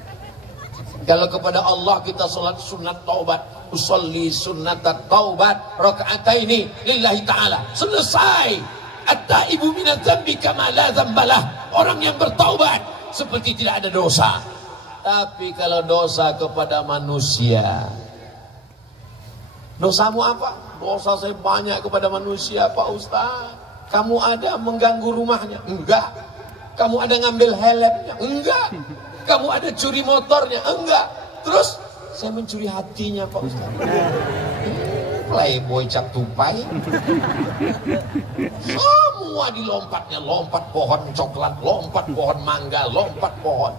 Kalau kepada Allah kita sholat sunat taubat, usolli sunat taubat rakaataini lillahi ta'ala, selesai. At-taibu minadz dzambi kama la dzambalah. Orang yang bertaubat seperti tidak ada dosa. Tapi kalau dosa kepada manusia, dosamu apa? Dosa saya banyak kepada manusia, Pak Ustaz. Kamu ada mengganggu rumahnya? Enggak. Kamu ada ngambil helmnya? Enggak. Kamu ada curi motornya? Enggak. Terus saya mencuri hatinya, Pak Ustaz. Playboy cap tupai. Semua dilompatnya, lompat pohon coklat, lompat pohon mangga, lompat pohon.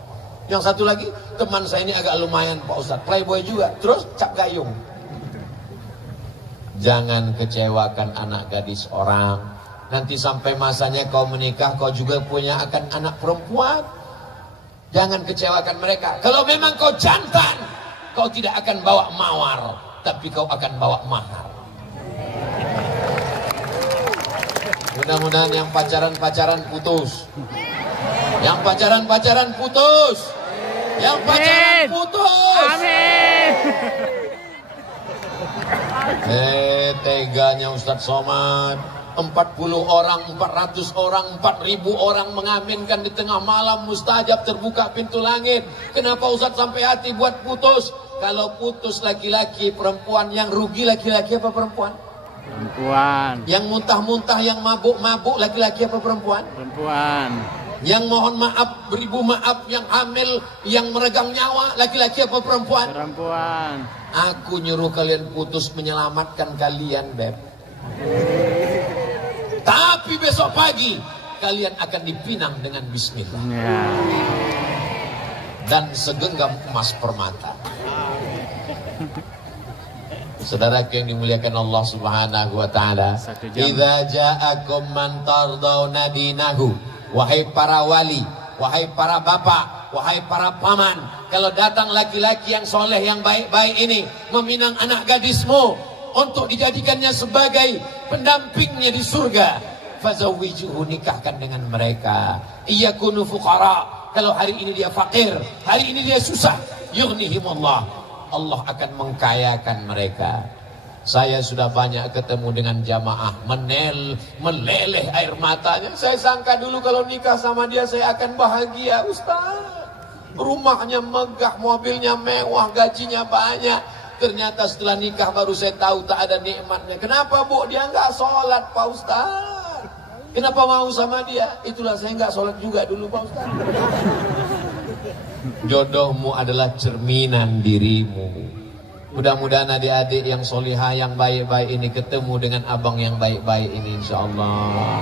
Yang satu lagi, teman saya ini agak lumayan, Pak Ustaz, playboy juga. Terus cap gayung. Jangan kecewakan anak gadis orang. Nanti sampai masanya kau menikah, kau juga punya akan anak perempuan. Jangan kecewakan mereka. Kalau memang kau jantan, kau tidak akan bawa mawar, tapi kau akan bawa mahar. Mudah-mudahan yang pacaran-pacaran putus. Yang pacaran-pacaran putus. Yang pacaran putus. Amin. Teganya Ustadz Somad. 40 orang, 400 orang, 4000 orang mengaminkan di tengah malam mustajab terbuka pintu langit. Kenapa Ustadz sampai hati buat putus? Kalau putus laki-laki, perempuan, yang rugi laki-laki apa perempuan? Perempuan. Yang muntah-muntah, yang mabuk-mabuk, laki-laki apa perempuan? Perempuan. Yang mohon maaf, beribu maaf, yang hamil, yang meregang nyawa, laki-laki apa perempuan? Perempuan. Aku nyuruh kalian putus menyelamatkan kalian, Beb. Tapi besok pagi kalian akan dipinang dengan bismillah. Ya. Dan segenggam emas permata. Saudaraku yang dimuliakan Allah Subhanahu wa taala, idza ja'akum man tardawna dinahu, wahai para wali, wahai para bapak, wahai para paman, kalau datang laki-laki yang soleh, yang baik-baik ini meminang anak gadismu untuk dijadikannya sebagai pendampingnya di surga, fazawwijuhu, nikahkan dengan mereka. Iyakunu fuqara, kalau hari ini dia fakir, hari ini dia susah, yughnihimullah, Allah akan mengkayakan mereka. Saya sudah banyak ketemu dengan jamaah meleleh air matanya. Saya sangka dulu kalau nikah sama dia saya akan bahagia, Ustaz. Rumahnya megah, mobilnya mewah, gajinya banyak. Ternyata setelah nikah baru saya tahu tak ada nikmatnya. Kenapa, Bu? Dia nggak sholat, Pak Ustaz. Kenapa mau sama dia? Itulah saya nggak sholat juga dulu, Pak Ustaz. Jodohmu adalah cerminan dirimu. Mudah-mudahan adik-adik yang solihah, yang baik-baik ini ketemu dengan abang yang baik-baik ini, insya Allah.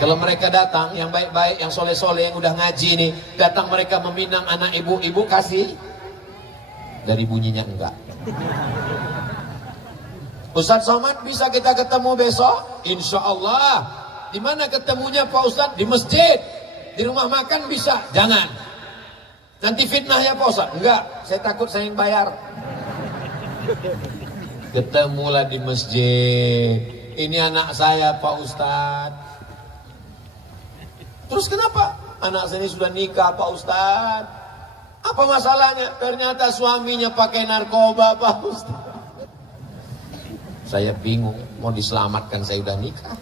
Kalau mereka datang, yang baik-baik, yang soleh-soleh, yang udah ngaji ini, datang mereka meminang anak ibu kasih. Dari bunyinya enggak. Ustadz Somad, bisa kita ketemu besok? Insya Allah. Di mana ketemunya Pak Ustadz? Di masjid. Di rumah makan bisa? Jangan. Nanti fitnah ya Pak Ustadz? Enggak, saya takut saya yang bayar. Ketemulah di masjid. Ini anak saya Pak Ustadz. Terus kenapa? Anak saya ini sudah nikah Pak Ustadz. Apa masalahnya? Ternyata suaminya pakai narkoba Pak Ustadz. Saya bingung, mau diselamatkan saya udah nikah.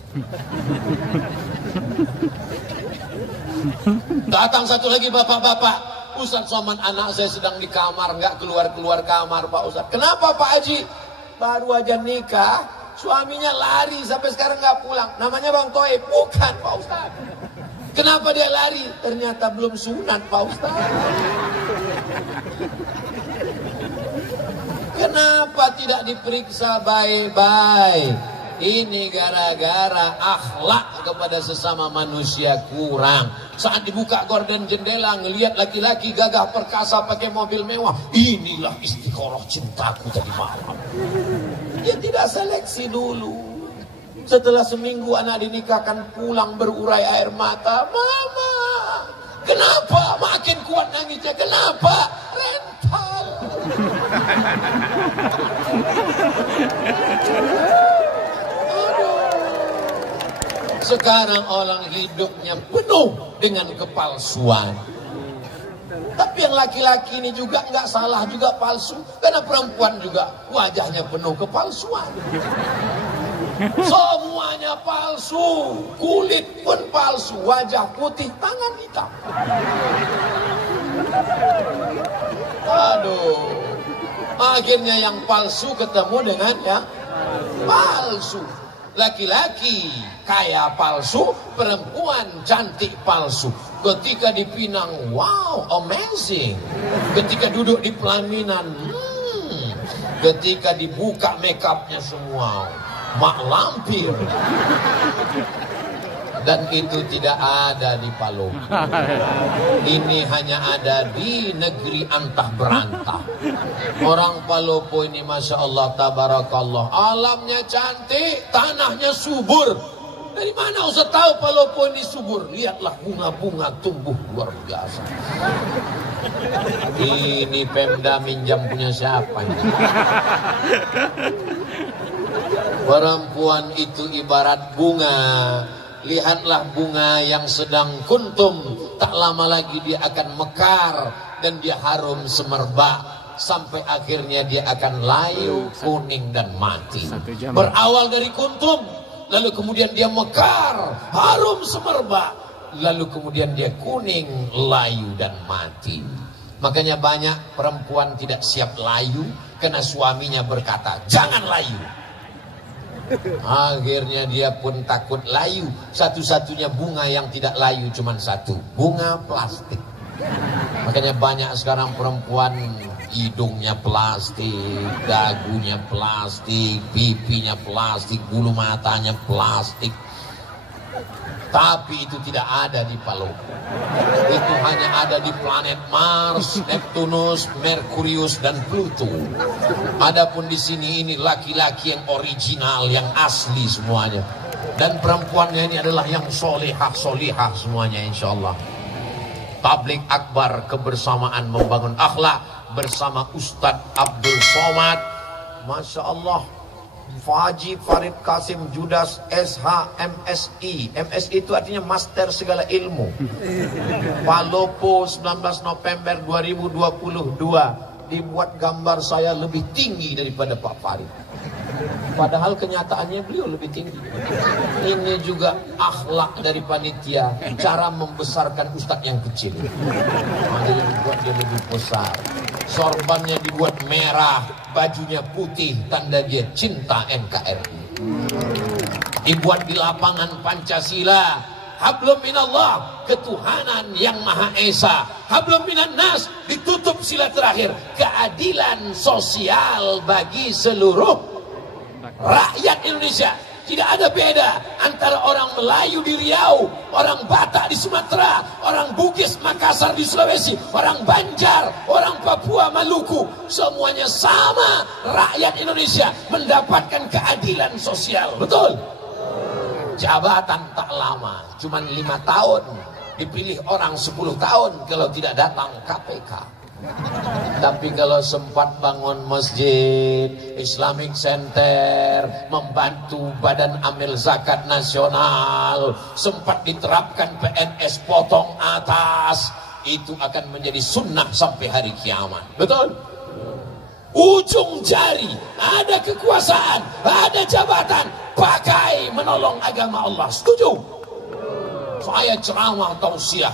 Datang satu lagi bapak-bapak. Ustadz Somad, anak saya sedang di kamar, nggak keluar-keluar kamar Pak Ustadz. Kenapa Pak Haji? Baru aja nikah, suaminya lari sampai sekarang nggak pulang. Namanya Bang Toib. Bukan Pak Ustadz. Kenapa dia lari? Ternyata belum sunat Pak Ustadz. Kenapa tidak diperiksa baik-baik? Ini gara-gara akhlak kepada sesama manusia kurang. Saat dibuka gorden jendela, ngelihat laki-laki gagah perkasa pakai mobil mewah. Inilah istiqoroh cintaku tadi malam. Dia tidak seleksi dulu. Setelah seminggu anak dinikahkan, pulang berurai air mata. Mama, kenapa? Makin kuat nangisnya. Kenapa? Rental. Sekarang orang hidupnya penuh dengan kepalsuan. Tapi yang laki-laki ini juga nggak salah juga palsu. Karena perempuan juga wajahnya penuh kepalsuan. Semuanya palsu. Kulit pun palsu. Wajah putih, tangan hitam. Aduh. Akhirnya yang palsu ketemu dengan yang palsu. Laki-laki kaya palsu, perempuan cantik palsu. Ketika dipinang, wow, amazing. Ketika duduk di pelaminan, ketika dibuka makeupnya semua, mak lampir. Dan itu tidak ada di Palu. Ini hanya ada di negeri antah berantah. Orang Palopo ini Masya Allah, Tabarakallah. Alamnya cantik, tanahnya subur. Dari mana Ustaz tahu Palopo ini subur? Lihatlah bunga-bunga tumbuh luar biasa. Ini Pemda minjam punya siapa ini? Perempuan itu ibarat bunga. Lihatlah bunga yang sedang kuntum. Tak lama lagi dia akan mekar dan dia harum semerbak. Sampai akhirnya dia akan layu, kuning dan mati. Berawal dari kuntum, lalu kemudian dia mekar, harum semerbak, lalu kemudian dia kuning, layu dan mati. Makanya banyak perempuan tidak siap layu karena suaminya berkata, jangan layu. Akhirnya dia pun takut layu. Satu-satunya bunga yang tidak layu cuma satu, bunga plastik. Makanya banyak sekarang perempuan hidungnya plastik, dagunya plastik, pipinya plastik, bulu matanya plastik. Tapi itu tidak ada di Palopo. Itu hanya ada di planet Mars, Neptunus, Merkurius dan Pluto. Adapun di sini ini laki-laki yang original, yang asli semuanya. Dan perempuannya ini adalah yang solihah semuanya insyaallah. Tablik akbar kebersamaan membangun akhlak bersama Ustadz Abdul Somad, Masya Allah, Faji Farid Kasim Judas SH MSI. MSI itu artinya Master Segala Ilmu. Palopo 19 November 2022. Dibuat gambar saya lebih tinggi daripada Pak Farid. Padahal kenyataannya beliau lebih tinggi. Ini juga akhlak dari panitia, cara membesarkan ustadz yang kecil. Ada yang dibuat dia lebih besar. Sorbannya dibuat merah, bajunya putih, tanda dia cinta NKRI. Dibuat di lapangan Pancasila. Hablum minallah, ketuhanan yang Maha Esa. Hablum minan nas, ditutup sila terakhir, keadilan sosial bagi seluruh rakyat Indonesia. Tidak ada beda antara orang Melayu di Riau, orang Batak di Sumatera, orang Bugis Makassar di Sulawesi, orang Banjar, orang Papua Maluku. Semuanya sama, rakyat Indonesia mendapatkan keadilan sosial. Betul? Jabatan tak lama, cuma 5 tahun. Dipilih orang 10 tahun kalau tidak datang KPK. Tapi kalau sempat bangun masjid, Islamic Center, membantu Badan Amil Zakat Nasional, sempat diterapkan PNS potong atas, itu akan menjadi sunnah sampai hari kiamat. Betul? Ujung jari, ada kekuasaan, ada jabatan, pakai menolong agama Allah. Setuju? Saya ceramah tausiah.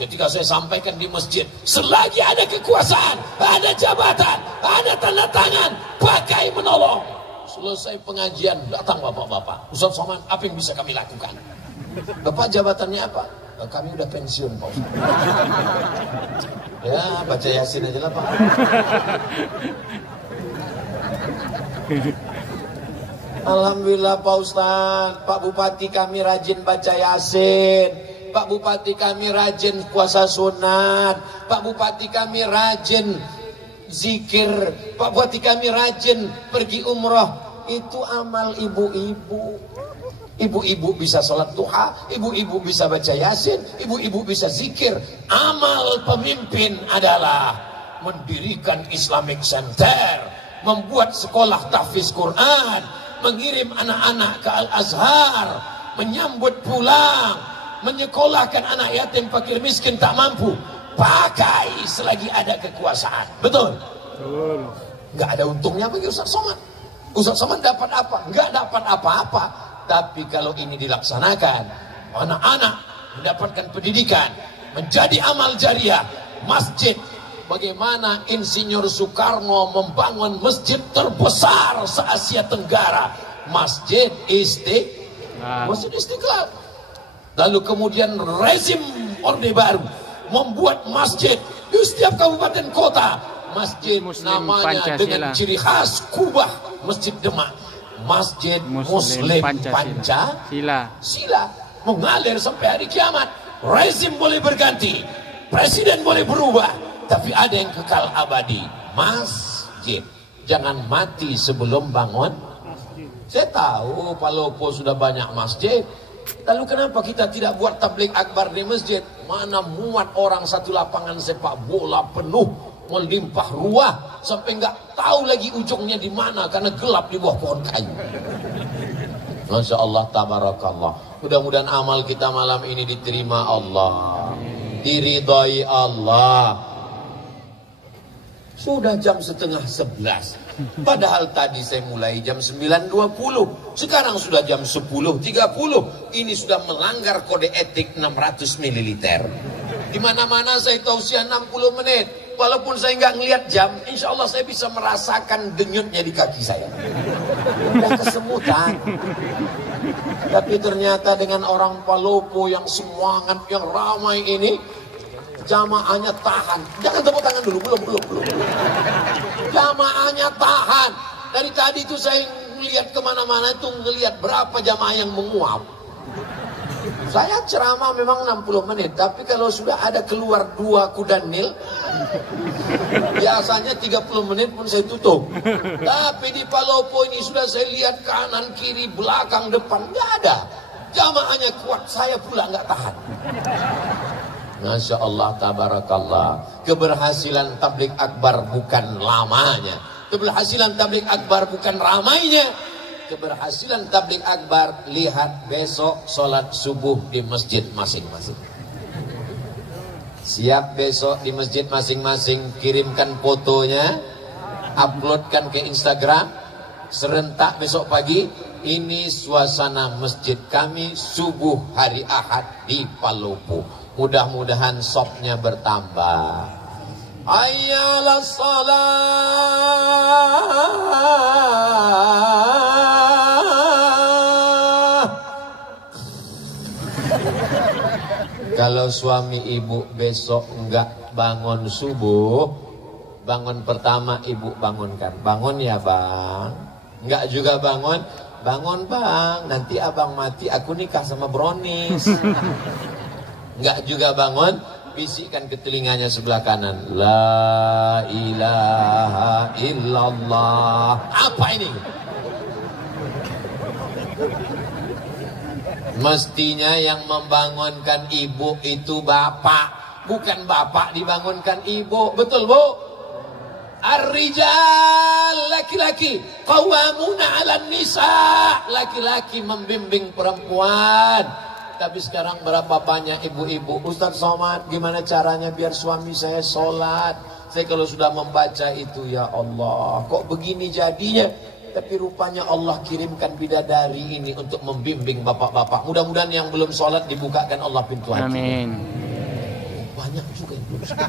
Ketika saya sampaikan di masjid, selagi ada kekuasaan, ada jabatan, ada tanda tangan, pakai menolong. Selesai pengajian, datang bapak-bapak. Ustaz Somad, apa yang bisa kami lakukan? Bapak jabatannya apa? Kami udah pensiun, Pak Ustaz. Ya, baca Yasin aja lah, Pak. Alhamdulillah Pak Ustaz, Pak Bupati kami rajin baca Yasin. Pak Bupati kami rajin puasa sunat. Pak Bupati kami rajin zikir. Pak Bupati kami rajin pergi umroh. Itu amal ibu-ibu. Ibu-ibu bisa sholat duha, ibu-ibu bisa baca Yasin, ibu-ibu bisa zikir. Amal pemimpin adalah mendirikan Islamic Center, membuat sekolah tahfiz Quran, mengirim anak-anak ke Al-Azhar, menyambut pulang, menyekolahkan anak yatim fakir miskin tak mampu. Pakai selagi ada kekuasaan. Betul? Betul. Nggak ada untungnya bagi Ustaz Somad. Ustaz Somad dapat apa? Nggak dapat apa-apa. Tapi kalau ini dilaksanakan, anak-anak mendapatkan pendidikan, menjadi amal jariah, masjid. Bagaimana Insinyur Soekarno membangun masjid terbesar se-Asia Tenggara, Masjid Istiqlal. Lalu kemudian rezim Orde Baru membuat masjid di setiap kabupaten kota. Masjid Muslim namanya Pancasila, dengan ciri khas Kubah, Masjid Demak. Masjid Muslim Pancasila mengalir sampai hari kiamat. Rezim boleh berganti, presiden boleh berubah, tapi ada yang kekal abadi, masjid. Jangan mati sebelum bangun. Saya tahu Palopo sudah banyak masjid, Lalu kenapa kita tidak buat tabligh akbar di masjid? Mana muat orang satu lapangan sepak bola penuh, melimpah ruah, sampai nggak tahu lagi ujungnya di mana karena gelap di bawah pohon kayu. Masya Allah, tabarakallah. Mudah-mudahan amal kita malam ini diterima Allah, diridhai Allah. Sudah jam 10:30. Padahal tadi saya mulai jam 9.20. Sekarang sudah jam 10.30. Ini sudah melanggar kode etik 600 ml. Di mana-mana saya tausiah 60 menit. Walaupun saya nggak ngelihat jam, insya Allah saya bisa merasakan denyutnya di kaki saya. Udah kesemutan. Tapi ternyata dengan orang Palopo yang semangat, yang ramai ini, jamaahnya tahan. Jangan tepuk tangan dulu, belum. Jamaahnya tahan. Dari tadi itu saya ngelihat kemana-mana itu ngelihat berapa jamaah yang menguap. Saya ceramah memang 60 menit, tapi kalau sudah ada keluar 2 kuda nil, biasanya 30 menit pun saya tutup. Tapi di Palopo ini sudah saya lihat kanan, kiri, belakang, depan, nggak ada. Jamaahnya kuat, saya pula nggak tahan. Masya Allah, tabarakallah. Keberhasilan tabligh akbar bukan lamanya. Keberhasilan tabligh akbar bukan ramainya. Keberhasilan tabligh akbar, lihat besok sholat subuh di masjid masing-masing. Siap besok di masjid masing-masing, kirimkan fotonya, uploadkan ke Instagram, serentak besok pagi. Ini suasana masjid kami subuh hari Ahad di Palopo. Mudah-mudahan sopnya bertambah. Ayyalah salat. Kalau suami ibu besok enggak bangun subuh, bangun pertama ibu bangunkan. Bangun ya bang. Enggak juga bangun. Bangun bang, nanti abang mati aku nikah sama Bronis. Enggak juga bangun, bisikkan ke telinganya sebelah kanan, la ilaha illallah. Apa ini? Mestinya yang membangunkan ibu itu bapak, bukan bapak dibangunkan ibu. Betul bu? Ar-rijal, laki-laki, qawwamuna 'alan nisa, laki-laki membimbing perempuan. Tapi sekarang berapa banyak ibu-ibu, Ustaz Somad, gimana caranya biar suami saya sholat? Saya kalau sudah membaca itu, ya Allah, kok begini jadinya? Tapi rupanya Allah kirimkan bidadari ini untuk membimbing bapak-bapak. Mudah-mudahan yang belum sholat dibukakan Allah pintu hati. Amin. Banyak juga yang belum sholat.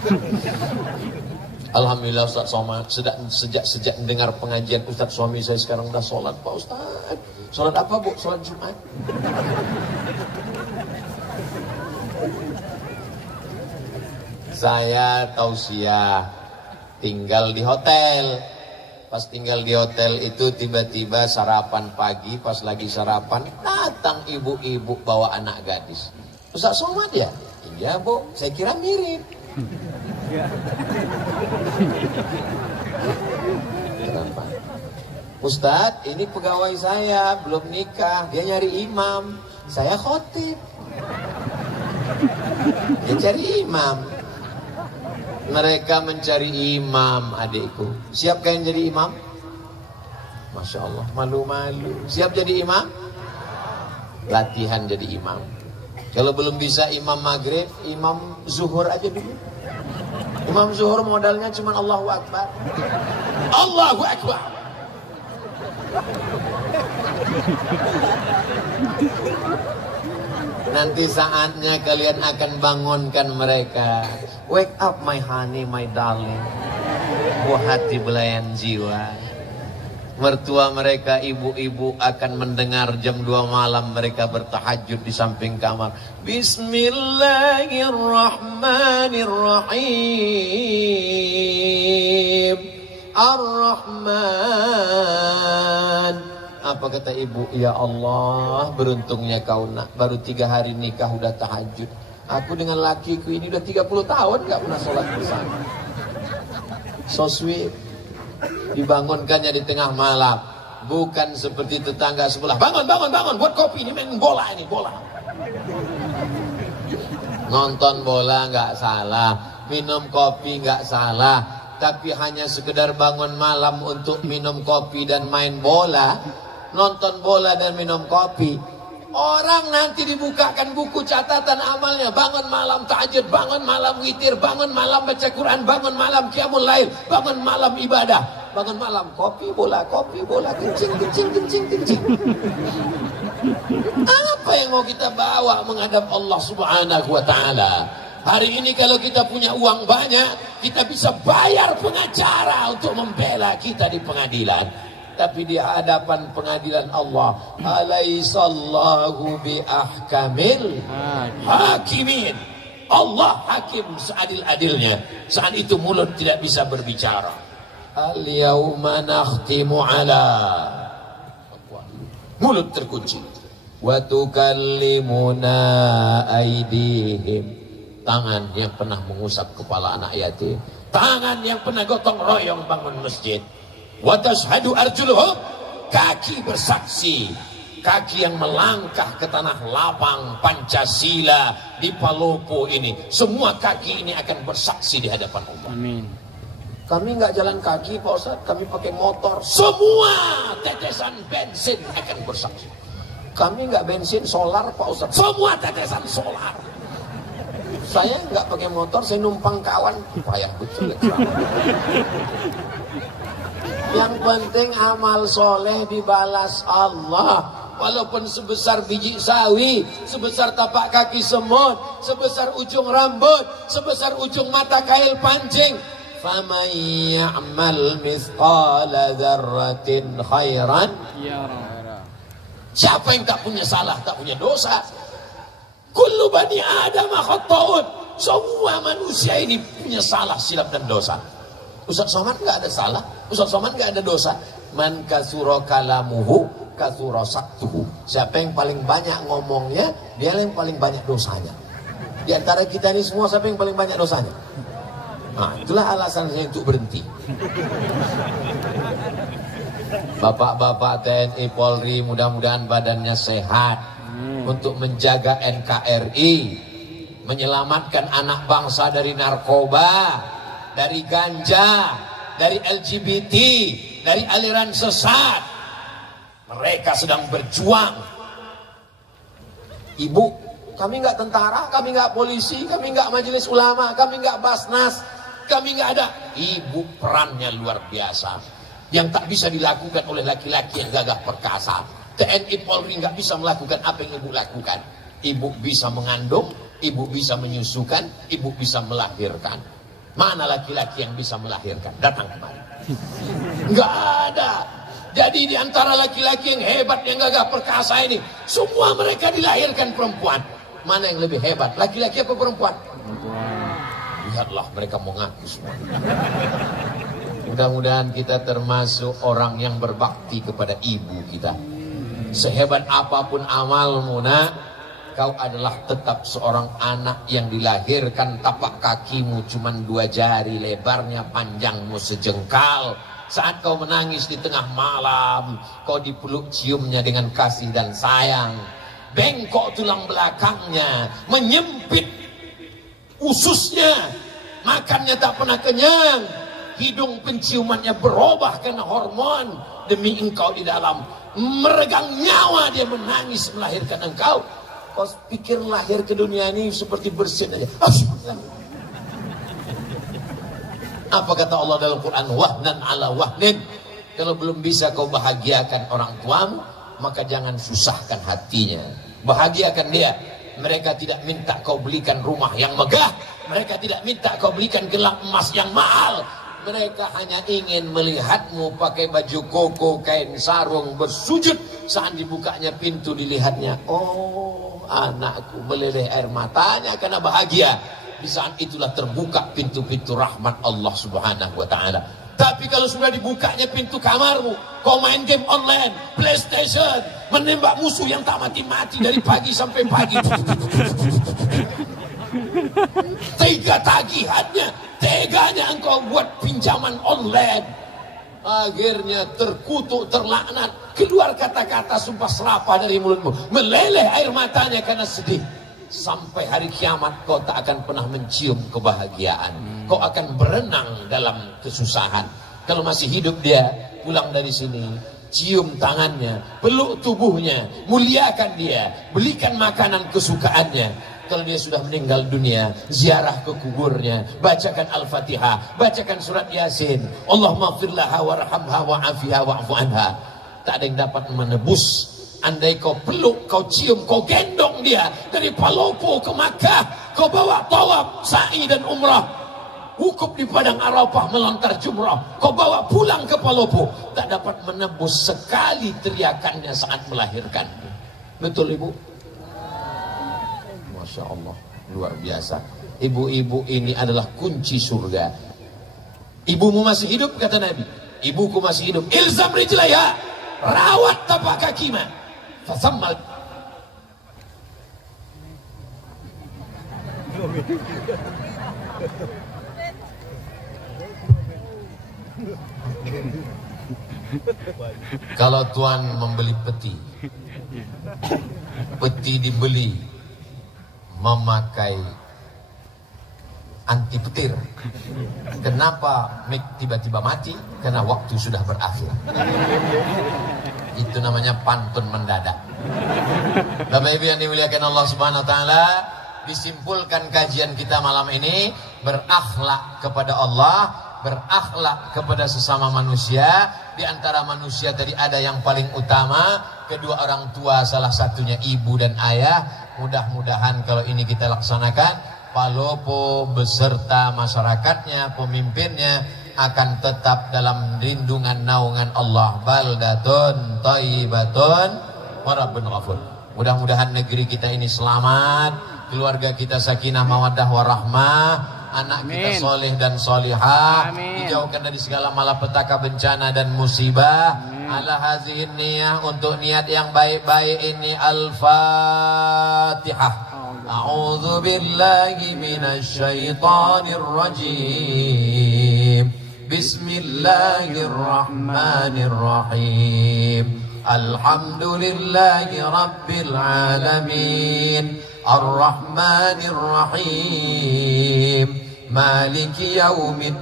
Alhamdulillah Ustaz Somad, sejak mendengar pengajian Ustaz, suami saya sekarang udah sholat Pak Ustaz. Sholat apa bu? Sholat Jumat. Saya tausiah tinggal di hotel. Pas tinggal di hotel itu tiba-tiba sarapan pagi, pas lagi sarapan datang ibu-ibu bawa anak gadis. Ustaz Somad ya? Iya bu, saya kira mirip. Kenapa? Ustadz, ini pegawai saya belum nikah, dia nyari imam, saya khotib. Dia cari imam. Mereka mencari imam, adikku. Siap kalian jadi imam? Masya Allah, malu-malu. Siap jadi imam? Latihan jadi imam. Kalau belum bisa imam maghrib, imam zuhur aja dulu. Imam zuhur modalnya cuma Allahu Akbar. Allahu Akbar. Nanti saatnya kalian akan bangunkan mereka. Wake up my honey, my darling. Buah hati belayan jiwa. Mertua mereka, ibu-ibu akan mendengar jam 2 malam mereka bertahajud di samping kamar. Bismillahirrahmanirrahim. Ar-Rahman. Apa kata ibu? Ya Allah, beruntungnya kau nak, baru 3 hari nikah udah tahajud. Aku dengan lakiku ini udah 30 tahun gak pernah sholat bersama. So sweet. Dibangunkannya di tengah malam. Bukan seperti tetangga sebelah. Bangun, bangun, bangun, buat kopi, ini main bola ini, bola. Nonton bola nggak salah, minum kopi nggak salah, tapi hanya sekedar bangun malam untuk minum kopi dan main bola, nonton bola dan minum kopi. Orang nanti dibukakan buku catatan amalnya, bangun malam tahajud, bangun malam witir, bangun malam baca Quran, bangun malam qiyamul lail, bangun malam ibadah, bangun malam kopi bola, kencing. Apa yang mau kita bawa menghadap Allah Subhanahu wa ta'ala? Hari ini kalau kita punya uang banyak, kita bisa bayar pengacara untuk membela kita di pengadilan. Tapi di hadapan pengadilan Allah, alaihissallahu biahkamil hakimin. Allah hakim seadil-adilnya. Saat itu mulut tidak bisa berbicara. Al-yawma nakhtimu ala, mulut terkunci. Wa tukallimuna aydihim, tangan yang pernah mengusap kepala anak yatim, tangan yang pernah gotong royong bangun masjid. Wa tashhadu arjuluhum, kaki bersaksi, kaki yang melangkah ke tanah lapang Pancasila di Palopo ini, semua kaki ini akan bersaksi di hadapan Allah. Amin. Kami nggak jalan kaki Pak Ustaz, kami pakai motor. Semua tetesan bensin akan bersaksi. Kami nggak bensin solar Pak Ustaz, semua tetesan solar. Saya nggak pakai motor, saya numpang kawan. Payah betul. Yang penting amal soleh dibalas Allah. Walaupun sebesar biji sawi, sebesar tapak kaki semut, sebesar ujung rambut, sebesar ujung mata kail pancing. فَمَنْ يَعْمَلْ مِثْقَالَ ذَرَّةٍ خَيْرًا. Siapa yang tak punya salah, tak punya dosa? Kullu bani Adam khata'un. Semua manusia ini punya salah, silap dan dosa. Ustaz Somad nggak ada salah, Ustaz Somad nggak ada dosa. Man kasura kalamuhu kasura saktuhu. Siapa yang paling banyak ngomongnya, dia yang paling banyak dosanya. Di antara kita ini semua, siapa yang paling banyak dosanya? Nah, itulah alasan saya untuk berhenti. Bapak-bapak TNI Polri, mudah-mudahan badannya sehat untuk menjaga NKRI, menyelamatkan anak bangsa dari narkoba, dari ganja, dari LGBT, dari aliran sesat. Mereka sedang berjuang. Ibu, kami nggak tentara, kami nggak polisi, kami nggak majelis ulama, kami nggak basnas, kami nggak ada. Ibu perannya luar biasa, yang tak bisa dilakukan oleh laki-laki yang gagah perkasa. TNI Polri nggak bisa melakukan apa yang ibu lakukan. Ibu bisa mengandung, ibu bisa menyusukan, ibu bisa melahirkan. Mana laki-laki yang bisa melahirkan? Datang kemari. Nggak ada. Jadi di antara laki-laki yang hebat, yang gagah perkasa ini, semua mereka dilahirkan perempuan. Mana yang lebih hebat, laki-laki apa perempuan? Lihatlah mereka mengaku semua. Mudah-mudahan kita termasuk orang yang berbakti kepada ibu kita. Sehebat apapun amalmu nak, kau adalah tetap seorang anak yang dilahirkan. Tapak kakimu cuma 2 jari, lebarnya panjangmu sejengkal. Saat kau menangis di tengah malam, kau dipeluk ciumnya dengan kasih dan sayang. Bengkok tulang belakangnya, menyempit ususnya, makannya tak pernah kenyang. Hidung penciumannya berubah karena hormon. Demi engkau di dalam, meregang nyawa dia menangis melahirkan engkau. Kau pikir lahir ke dunia ini seperti bersin aja. Apa kata Allah dalam Quran? Wahnan ala wahnin. Kalau belum bisa kau bahagiakan orang tuamu, maka jangan susahkan hatinya. Bahagiakan dia. Mereka tidak minta kau belikan rumah yang megah, mereka tidak minta kau belikan gelang emas yang mahal. Mereka hanya ingin melihatmu pakai baju koko, kain sarung, bersujud. Saat dibukanya pintu, dilihatnya, oh anakku, meleleh air matanya karena bahagia. Di saat itulah terbuka pintu-pintu rahmat Allah Subhanahu wa ta'ala. Tapi kalau sudah dibukanya pintu kamarmu, kau main game online, PlayStation, menembak musuh yang tak mati-mati dari pagi sampai pagi. Tega tagihannya, teganya engkau buat pinjaman online. Akhirnya terkutuk, terlaknat, keluar kata-kata sumpah serapah dari mulutmu, meleleh air matanya karena sedih. sampai hari kiamat kau tak akan pernah mencium kebahagiaan. Kau akan berenang dalam kesusahan. Kalau masih hidup dia, pulang dari sini, cium tangannya, peluk tubuhnya, muliakan dia, belikan makanan kesukaannya. Kalau dia sudah meninggal dunia, ziarah ke kuburnya, bacakan Al-Fatihah, bacakan surat Yasin. Allahumma firlaha warhamha wa'afiha wa'fu anha. Tak ada yang dapat menebus. Andai kau peluk, kau cium, kau gendong dia dari Palopo ke Makkah, kau bawa tawaf, sa'i dan umrah, wukuf di padang Arafah, melontar jumrah, kau bawa pulang ke Palopo, tak dapat menebus sekali teriakannya saat melahirkan. Betul Ibu? Masya Allah, luar biasa. Ibu-ibu ini adalah kunci surga. Ibumu masih hidup, kata Nabi. Ibuku masih hidup. Ilzam rijlaiha, rawat tapak kakinya. Fasammal. Kalau tuan membeli peti, peti dibeli memakai anti petir. Kenapa tiba-tiba mati? Karena waktu sudah berakhir. Itu namanya pantun mendadak. Bapak Ibu yang dimuliakan Allah Subhanahu wa taala, disimpulkan kajian kita malam ini, berakhlak kepada Allah, berakhlak kepada sesama manusia. Di antara manusia tadi ada yang paling utama, kedua orang tua, salah satunya ibu dan ayah. Mudah-mudahan kalau ini kita laksanakan, Palopo beserta masyarakatnya, pemimpinnya akan tetap dalam lindungan naungan Allah. Baldatun thayyibatun wa rabbun ghafur. Mudah-mudahan negeri kita ini selamat, keluarga kita sakinah mawaddah warahmah, anak kita soleh dan solihah, dijauhkan dari segala malapetaka, bencana dan musibah. Ala hazihin niyah, untuk niat yang baik-baik ini. Al-Fatihah. A'udzu billahi minasy syaithanir rajim. Bismillahirrahmanirrahim. Alhamdulillahi rabbil alamin. Ar-Rahmanir Rahim. Maliki yaumiddin.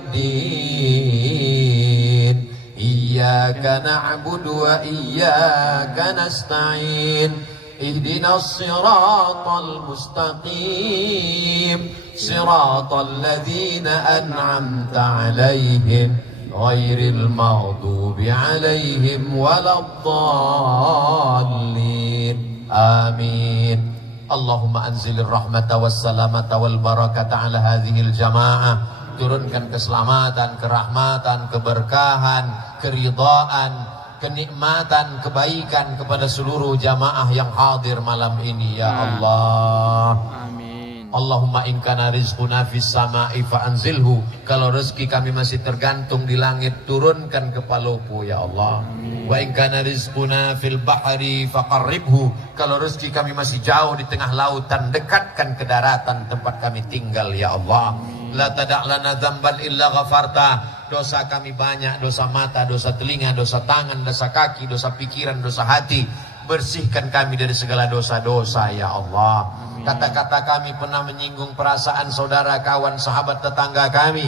Iyyaka na'budu wa iyyaka nasta'in. Ihdinas siratal mustaqim. Siratal ladzina an'amta 'alaihim ghairil maghdubi 'alaihim waladdallin. Amin. Allahumma anzilir rahmata wassalamata wal barakata ala hadhil jamaah. Turunkan keselamatan, kerahmatan, keberkahan, keridhaan, kenikmatan, kebaikan kepada seluruh jamaah yang hadir malam ini ya Allah. Amin. Allahumma in kana rizquna fis sama'i fa anzilhu. Kalau rezeki kami masih tergantung di langit, turunkan ke Palopo ya Allah. Wa in kana rizquna fil bahri faqarribhu. Kalau rezeki kami masih jauh di tengah lautan, dekatkan ke daratan tempat kami tinggal ya Allah. La tada' lana dzamban illa ghafarta. Dosa kami banyak, dosa mata, dosa telinga, dosa tangan, dosa kaki, dosa pikiran, dosa hati. Bersihkan kami dari segala dosa-dosa ya Allah. Kata-kata kami pernah menyinggung perasaan saudara, kawan, sahabat, tetangga kami,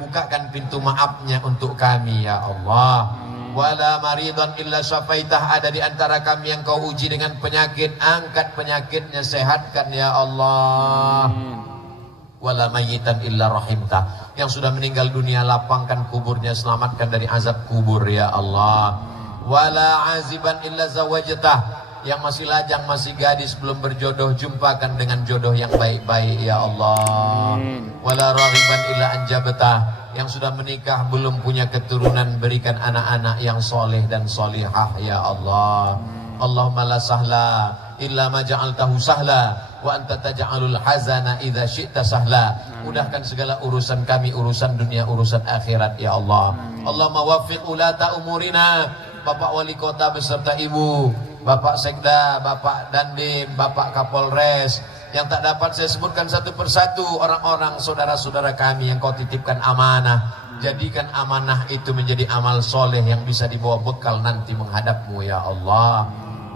bukakan pintu maafnya untuk kami ya Allah. Wala maridan illa syafaitah. Ada di antara kami yang kau uji dengan penyakit, angkat penyakitnya, sehatkan ya Allah. Wala mayyitan illa rahimtah. Yang sudah meninggal dunia, lapangkan kuburnya, selamatkan dari azab kubur ya Allah. Wala aziban illa zawajtah. Yang masih lajang, masih gadis, belum berjodoh, jumpakan dengan jodoh yang baik-baik ya Allah. Wala raghiban illa anjabtah. Yang sudah menikah belum punya keturunan, berikan anak-anak yang soleh dan solihah ya Allah. Allahumma la sahla illa ma ja'altahu sahla wa anta taj'alul hazana idza syi'ta sahla. Mudahkan segala urusan kami, urusan dunia, urusan akhirat ya Allah. Allahumma waffiq ulata umurina. Bapak Wali Kota beserta Ibu, Bapak Sekda, Bapak Dandim, Bapak Kapolres, yang tak dapat saya sebutkan satu persatu, orang-orang saudara-saudara kami yang kau titipkan amanah. Jadikan amanah itu menjadi amal soleh yang bisa dibawa bekal nanti menghadapmu ya Allah.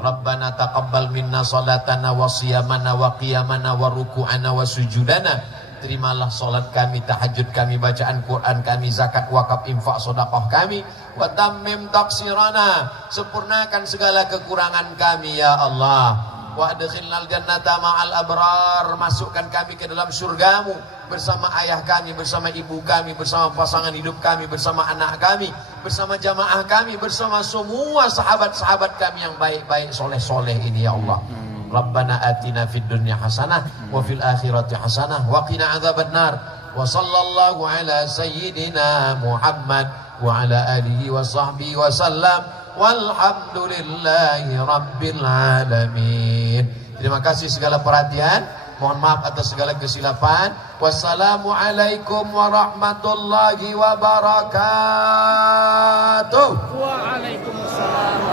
Rabbana taqabbal minna salatana wa siyamana wa qiyamana wa ruku'ana wa sujudana. Terimalah salat kami, tahajud kami, bacaan Quran kami, zakat, wakaf, infak, sedekah kami. Wa tammim taqsirana, sempurnakan segala kekurangan kami ya Allah. Wa adkhilnal jannata ma'al abrar, masukkan kami ke dalam surgamu bersama ayah kami, bersama ibu kami, bersama pasangan hidup kami, bersama anak kami, bersama jamaah kami, bersama semua sahabat-sahabat kami yang baik-baik, soleh-soleh ini ya Allah. Rabbana atina fid dunya hasanah wa fil akhirati hasanah wa qina adzabannar. Wa sallallahu ala sayyidina Muhammad wa ala alihi wa sahbihi wa sallam. Walhamdulillahi rabbil alamin. Terima kasih segala perhatian. Mohon maaf atas segala kesilapan. Wassalamualaikum warahmatullahi wabarakatuh. Waalaikumsalam.